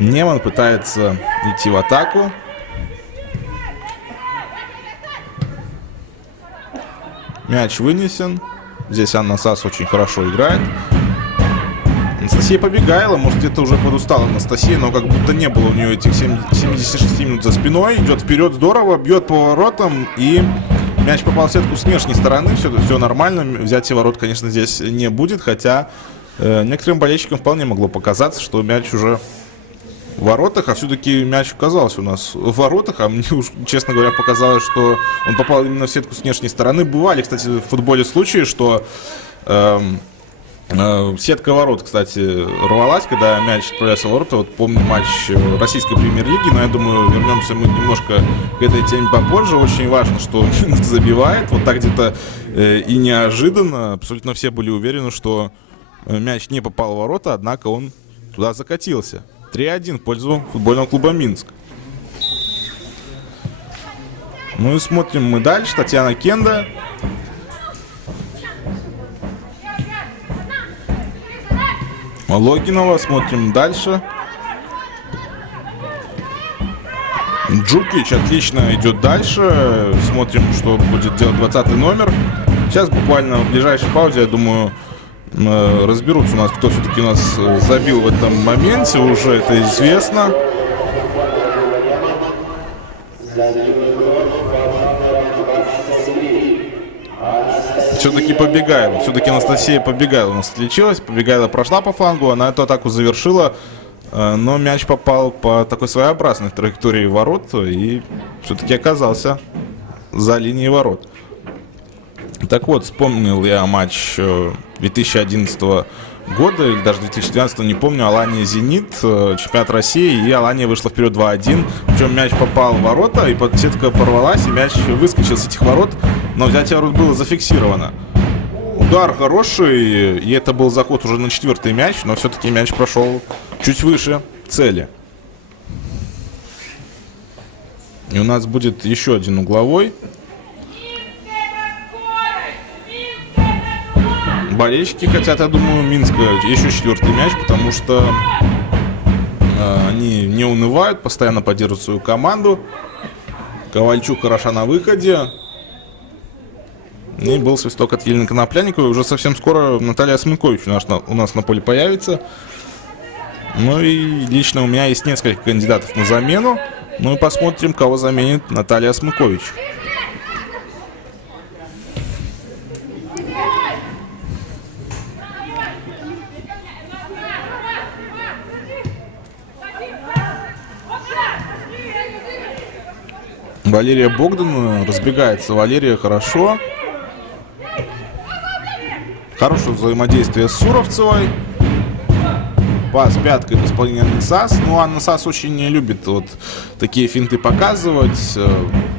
Неман пытается идти в атаку. Мяч вынесен. Здесь Анна Сас очень хорошо играет. Анастасия Побегайла, может, это уже подустала Анастасия, но как будто не было у нее этих 76 минут за спиной. Идет вперед здорово, бьет по воротам, и мяч попал в сетку с внешней стороны. Все нормально. Взятия ворот, конечно, здесь не будет, хотя некоторым болельщикам вполне могло показаться, что мяч уже в воротах, а все-таки мяч оказался у нас в воротах, а мне уж, честно говоря, показалось, что он попал именно в сетку с внешней стороны. Бывали, кстати, в футболе случаи, что сетка ворот, кстати, рвалась, когда мяч отправлялся в ворота. Вот помню матч российской премьер-лиги, но я думаю, вернемся мы немножко к этой теме попозже. Очень важно, что Минск забивает, вот так где-то и неожиданно. Абсолютно все были уверены, что мяч не попал в ворота, однако он туда закатился. 3-1 в пользу футбольного клуба Минск. Ну и смотрим мы дальше. Татьяна Кенда. Логинова. Смотрим дальше. Джукич отлично идет дальше. Смотрим, что будет делать 20-й номер. Сейчас буквально в ближайшей паузе, я думаю, разберутся у нас, кто все-таки у нас забил в этом моменте. Уже это известно. Все-таки Побегайла. Все-таки Анастасия Побегайла у нас отличилась. Побегайла прошла по флангу, она эту атаку завершила. Но мяч попал по такой своеобразной траектории ворот и все-таки оказался за линией ворот. Так вот, вспомнил я матч 2011 года, или даже 2012, не помню, Алания Зенит, чемпионат России, и Алания вышла вперед 2-1. Причем мяч попал в ворота, и сетка порвалась, и мяч выскочил с этих ворот, но взятие ворот было зафиксировано. Удар хороший, и это был заход уже на 4-й мяч, но все-таки мяч прошел чуть выше цели. И у нас будет еще один угловой. Болельщики хотят, я думаю, Минска еще 4-й мяч, потому что они не унывают, постоянно поддерживают свою команду. Ковальчук хороша на выходе. И был свисток от Елены Конопляниковой. Уже совсем скоро Наталья Смыкович у нас на поле появится. Ну и лично у меня есть несколько кандидатов на замену. Ну и посмотрим, кого заменит Наталья Смыкович. Валерия Богдан разбегается. Валерия хорошо. Хорошее взаимодействие с Суровцевой. Пас пяткой в исполнении Анны Сас. Ну, Анна Сас очень не любит вот такие финты показывать.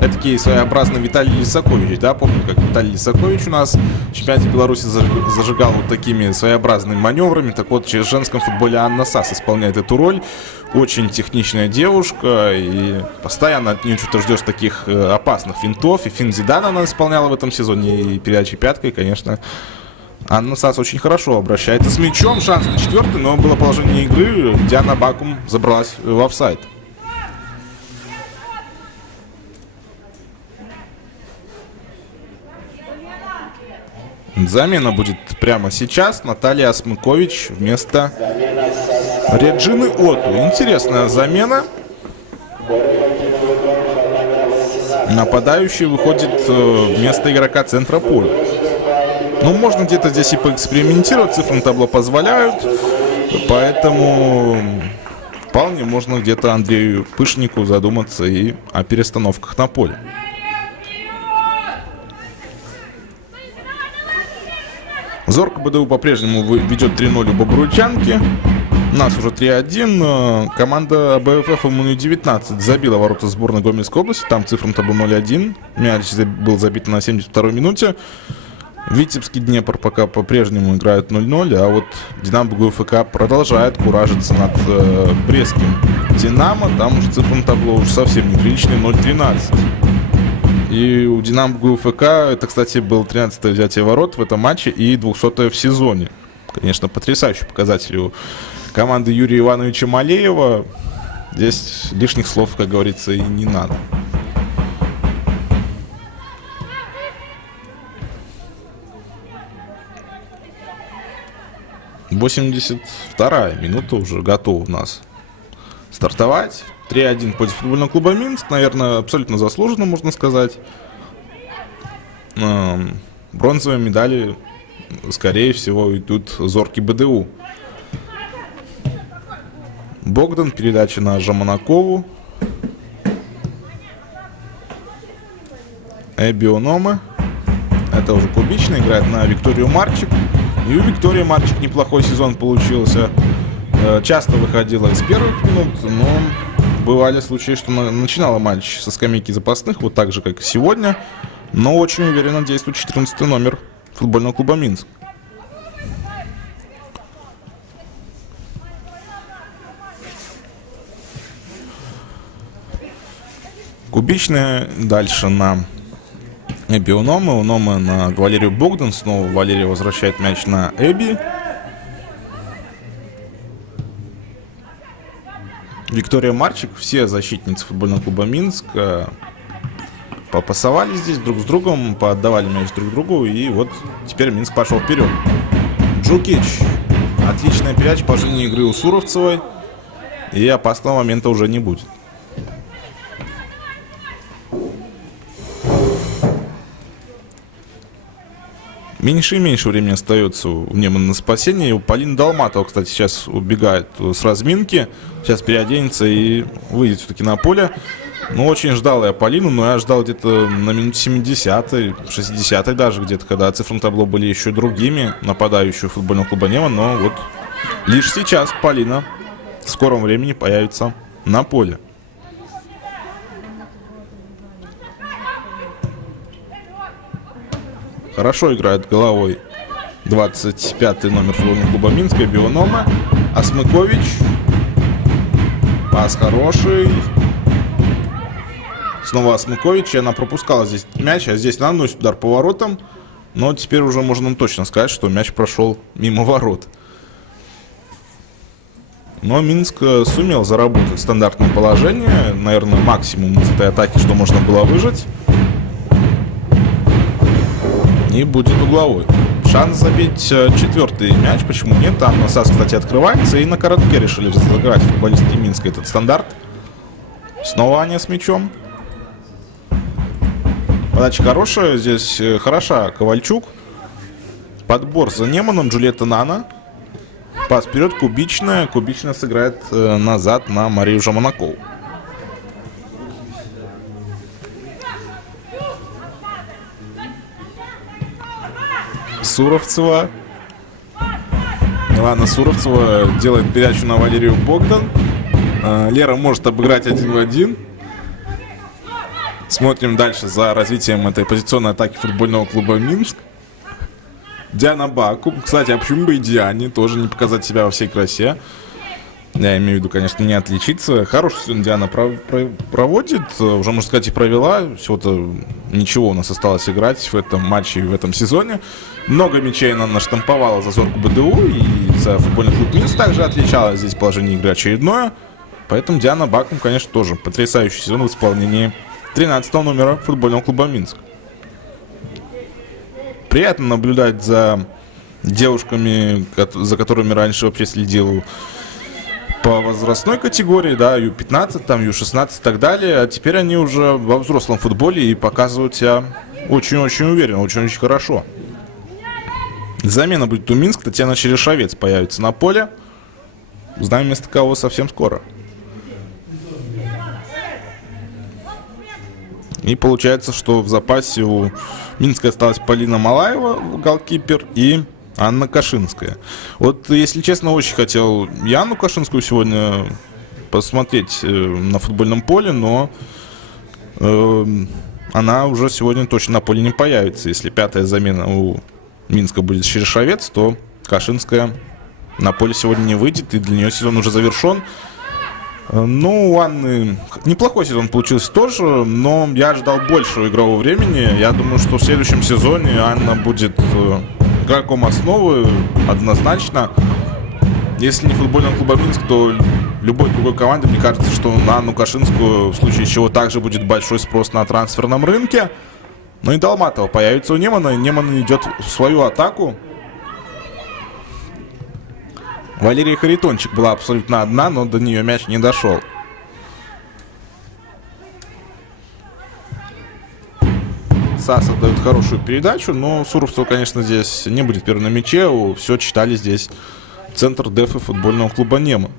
Это своеобразный Виталий Лисакович, да? Помню, как Виталий Лисакович у нас в чемпионате Беларуси зажигал вот такими своеобразными маневрами. Так вот, в женском футболе Анна Сас исполняет эту роль. Очень техничная девушка, и постоянно от нее что-то ждешь таких опасных финтов. И финт Зидана она исполняла в этом сезоне, и передачей пяткой, конечно. Анна Сас очень хорошо обращается с мячом. Шанс на 4-й, но было положение игры. Диана Бакум забралась в офсайд. Замена будет прямо сейчас. Наталья Осмыкович вместо Реджины Оту. Интересная замена. Нападающий выходит вместо игрока центра поля. Ну, можно где-то здесь и поэкспериментировать. Цифры на табло позволяют. Поэтому вполне можно где-то Андрею Пышнику задуматься и о перестановках на поле. Зорко БДУ по-прежнему ведет 3-0 у Бобруйчанки. У нас уже 3-1. Команда АБФ МУ-19 забила ворота сборной Гомельской области. Там цифром табло 0-1. Мяч был забит на 72-й минуте. Витебский Днепр пока по-прежнему играют 0-0. А вот Динамо ГУФК продолжает куражиться над Брестским Динамо. Там уже цифром табло уже совсем неприличный 0-13. И у Динамо ГУФК это, кстати, был 13-е взятие ворот в этом матче и 200-е в сезоне. Конечно, потрясающий показатель у команды Юрия Ивановича Малеева. Здесь лишних слов, как говорится, и не надо. «82-я минута уже готова у нас стартовать. 3-1 против футбольного клуба Минск. Наверное, абсолютно заслуженно, можно сказать. Бронзовые медали, скорее всего, идут Зорки БДУ. Богдан, передача на Жаманакову. Эбионома. Это уже Кубичный, играет на Викторию Марчик. И у Виктории Марчик неплохой сезон получился. Часто выходила из первых минут, но бывали случаи, что начинала матч со скамейки запасных, вот так же, как и сегодня. Но очень уверенно действует 14-й номер футбольного клуба Минск. Кубичная дальше на Эбби Унома. Унома на Валерию Богдан. Снова Валерия возвращает мяч на Эбби. Виктория Марчик. Все защитницы футбольного клуба Минск попасовали здесь друг с другом, поотдавали мяч друг другу. И вот теперь Минск пошел вперед. Джукич. Отличная передача, положение игры у Суровцевой. И опасного момента уже не будет. Меньше и меньше времени остается у Немана на спасение. У Полины Долматова, кстати, сейчас убегает с разминки. Сейчас переоденется и выйдет все-таки на поле. Ну, очень ждал я Полину, но я ждал где-то на минуте 70-й, 60-й даже где-то, когда цифры на табло были еще другими, нападающую футбольного клуба Неман. Но вот лишь сейчас Полина в скором времени появится на поле. Хорошо играет головой 25-й номер футбольного клуба Минска, Бионома. Осмыкович. Пас хороший. Снова Осмыкович. Она пропускала здесь мяч, а здесь наносит удар по воротам. Но теперь уже можно точно сказать, что мяч прошел мимо ворот. Но Минск сумел заработать стандартное положение. Наверное, максимум из этой атаки, что можно было выжать. И будет угловой. Шанс забить четвертый мяч. Почему нет? Там насас, кстати, открывается. И на коротке решили разыграть футболисты Минска этот стандарт. Снова Аня с мячом. Подача хорошая. Здесь хороша Ковальчук. Подбор за Неманом. Джульетта Нана. Пас вперед. Кубичная. Кубичная сыграет назад на Марию Жаманакову. Суровцева. Милана Суровцева делает передачу на Валерию Богдан. Лера может обыграть 1 в 1. Смотрим дальше за развитием этой позиционной атаки футбольного клуба Минск. Диана Баку. Кстати, а почему бы и Диане тоже не показать себя во всей красе? Я имею в виду, конечно, не отличиться. Хорошую сегодня Диана проводит. Уже, можно сказать, и провела. Всего-то ничего у нас осталось играть в этом матче и в этом сезоне. Много мячей она наштамповала за Зорку БДУ. И за футбольный клуб Минск также отличалось здесь положение игры очередное. Поэтому Диана Бакум, конечно, тоже потрясающий сезон в исполнении 13-го номера футбольного клуба Минск. приятно наблюдать за девушками, за которыми раньше вообще следил по возрастной категории, да, Ю-15, там, Ю-16 и так далее. А теперь они уже во взрослом футболе и показывают себя очень-очень уверенно, очень-очень хорошо. Замена будет у Минск. Татьяна Черешовец появится на поле. Узнаем вместо кого совсем скоро. И получается, что в запасе у Минска осталась Полина Малаева, голкипер, и Анна Кашинская. Вот, если честно, очень хотел я Анну Кашинскую сегодня посмотреть на футбольном поле, но она уже сегодня точно на поле не появится. Если пятая замена у Минска будет Черешовец, то Кашинская на поле сегодня не выйдет, и для нее сезон уже завершен. Ну, у Анны неплохой сезон получился тоже, но я ожидал большего игрового времени. Я думаю, что в следующем сезоне Анна будет игроком основы однозначно. Если не футбольного клуба Минск, то любой другой команды, мне кажется, что на Анну Кашинскую в случае чего также будет большой спрос на трансферном рынке. Ну и Долматова появится у Немана. Неман идет в свою атаку. Валерия Харитончик была абсолютно одна, но до нее мяч не дошел. Сас отдает хорошую передачу, но Суровцева, конечно, здесь не будет первым на мяче. Все читали здесь центр дефы футбольного клуба Неман.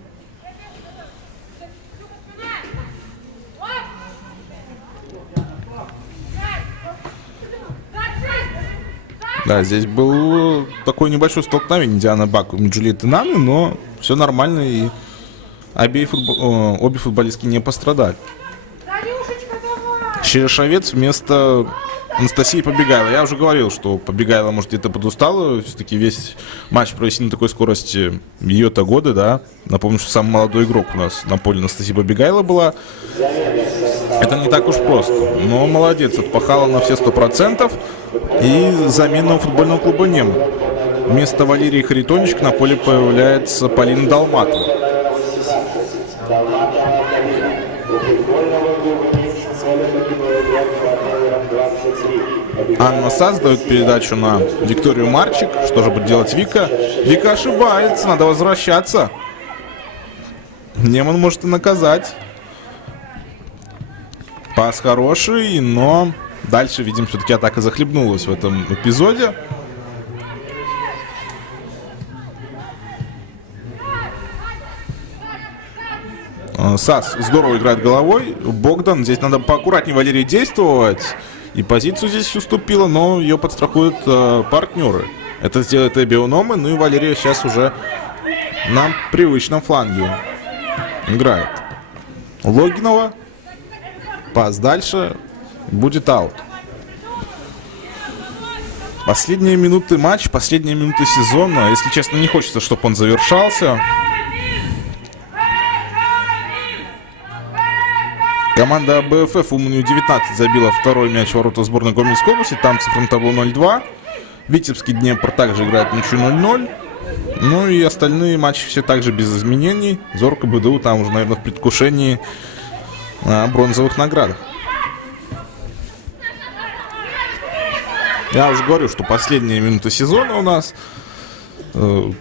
Да, здесь был такое небольшое столкновение Дианы Баку и Джульетты Наны, но все нормально, и обе футболистки не пострадали. Черешовец вместо Анастасии Побегайло. Я уже говорил, что Побегайло, может, где-то подустала. Все-таки весь матч провести на такой скорости ее-то годы, да. Напомню, что самый молодой игрок у нас на поле Анастасия Побегайло была. Это не так уж просто. Но молодец, отпахала на все 100%. И замена у футбольного клуба Неман. Вместо Валерии Харитончик на поле появляется Полина Долматова. Анна Сас дает передачу на Викторию Марчик. Что же будет делать Вика? Вика ошибается, надо возвращаться. Неман может и наказать. Пас хороший, но дальше, видим, все-таки атака захлебнулась в этом эпизоде. Сас здорово играет головой. Богдан, здесь надо поаккуратнее Валерии действовать. И позицию здесь уступила, но ее подстрахуют партнеры. Это сделает Эбби Ономы, ну и Валерия сейчас уже на привычном фланге играет. Логинова. Пас дальше. Будет аут. Последние минуты матча, последние минуты сезона. Если честно, не хочется, чтобы он завершался. Команда БФФ Уманью-19 забила второй мяч в ворота сборной Гомельской области. Там цифра на табло 0-2. Витебский Днепр также играет ничью 0-0. Ну и остальные матчи все также без изменений. Зорко БДУ там уже, наверное, в предвкушении бронзовых наградах. Я уже говорю, что последние минуты сезона у нас.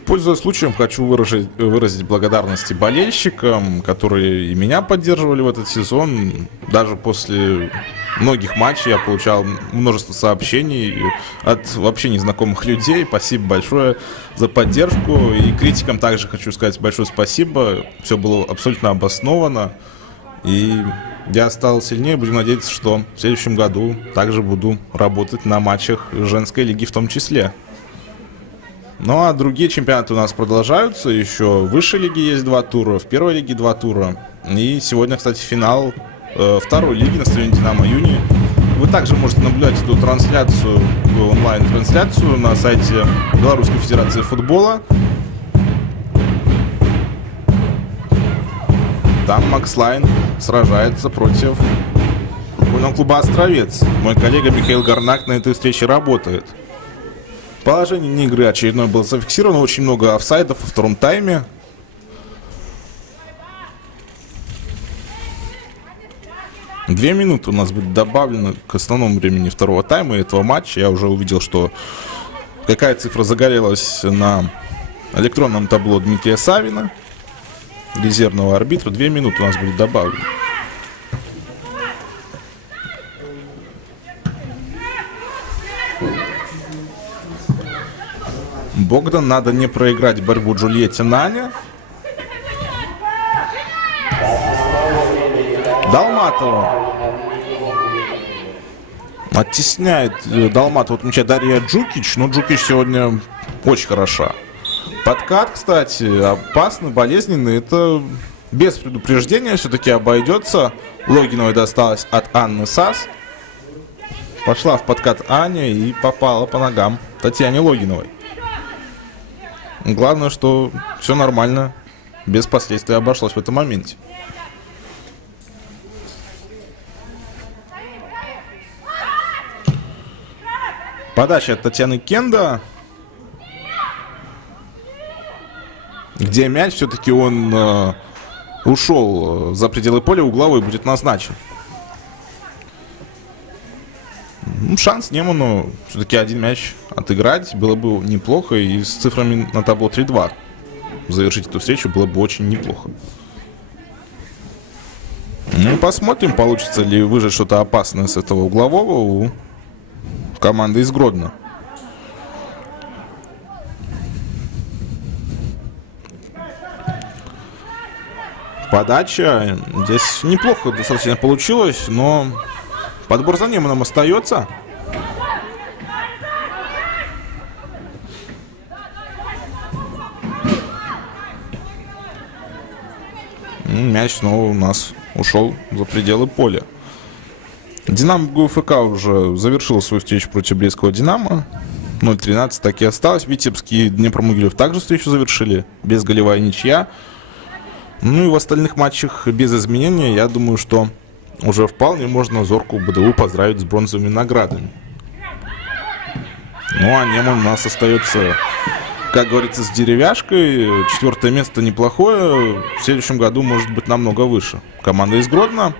Пользуясь случаем, хочу выразить благодарности болельщикам, которые и меня поддерживали в этот сезон. Даже после многих матчей я получал множество сообщений от вообще незнакомых людей. Спасибо большое за поддержку. И критикам также хочу сказать большое спасибо. Все было абсолютно обосновано. И я стал сильнее. Будем надеяться, что в следующем году также буду работать на матчах женской лиги в том числе. Ну а другие чемпионаты у нас продолжаются. Еще в высшей лиге есть 2 тура, в первой лиге 2 тура. И сегодня, кстати, финал второй лиги на стадионе Динамо Юни. Вы также можете наблюдать эту трансляцию, онлайн-трансляцию на сайте Белорусской Федерации футбола. Там Макс Лайн сражается против футбольного клуба «Островец». Мой коллега Михаил Горнак на этой встрече работает. Положение игры очередное было зафиксировано. Очень много офсайдов во втором тайме. 2 минуты у нас будет добавлено к основному времени второго тайма этого матча. Я уже увидел, что какая цифра загорелась на электронном табло Дмитрия Савина, резервного арбитра. 2 минуты у нас будет добавлено. Богдан, надо не проиграть борьбу Джульетте Наня. Долматова. Оттесняет Долматова, отмечает Дарья Джукич. Но Джукич сегодня очень хороша. Подкат, кстати, опасный, болезненный. Это без предупреждения все-таки обойдется. Логиновой досталось от Анны Сас. Пошла в подкат Аня и попала по ногам Татьяне Логиновой. Главное, что все нормально, без последствий обошлось в этом моменте. Подача от Татьяны Кенда. Где мяч, все-таки он ушел за пределы поля, угловой будет назначен. Шанс Неману все-таки один мяч отыграть было бы неплохо. И с цифрами на табло 3-2 завершить эту встречу было бы очень неплохо. Ну, посмотрим, получится ли выжать что-то опасное с этого углового у команды из Гродно. Подача. Здесь неплохо достаточно получилось, но подбор за Неманом остается. Мяч снова у нас ушел за пределы поля. Динамо ГУФК уже завершил свою встречу против Брестского Динамо. 0-13 так и осталось. Витебск и Днепр-Могилев также встречу завершили. Безголевая ничья. Ну и в остальных матчах без изменения. Я думаю, что уже вполне можно Зорку БДУ поздравить с бронзовыми наградами. Ну а Неман у нас остается, как говорится, с деревяшкой. 4-е место неплохое. В следующем году может быть намного выше. Команда из Гродно.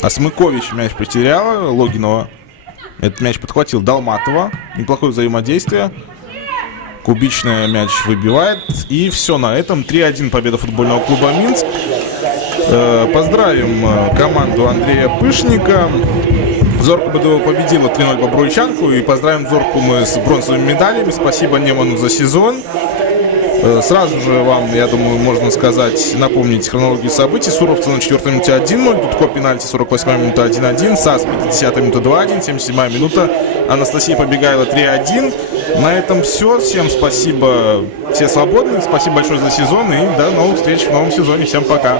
Осмыкович мяч потеряла. Логинова этот мяч подхватил Долматова. Неплохое взаимодействие. Кубичная мяч выбивает. И все на этом. 3-1 победа футбольного клуба Минск. Поздравим команду Андрея Пышника. Зорка БДУ победила 3-0 по Бруйчанку. И поздравим Зорку мы с бронзовыми медалями. Спасибо Неману за сезон. Сразу же вам, я думаю, можно сказать, напомнить хронологию событий. Суровцы на 4-й минуте 1-0, Дудко пенальти 48-я минута 1-1, САС 50-я минута 2-1, 77-я минута Анастасия Побегайла 3-1. На этом все. Всем спасибо, все свободны. Спасибо большое за сезон и до новых встреч в новом сезоне. Всем пока.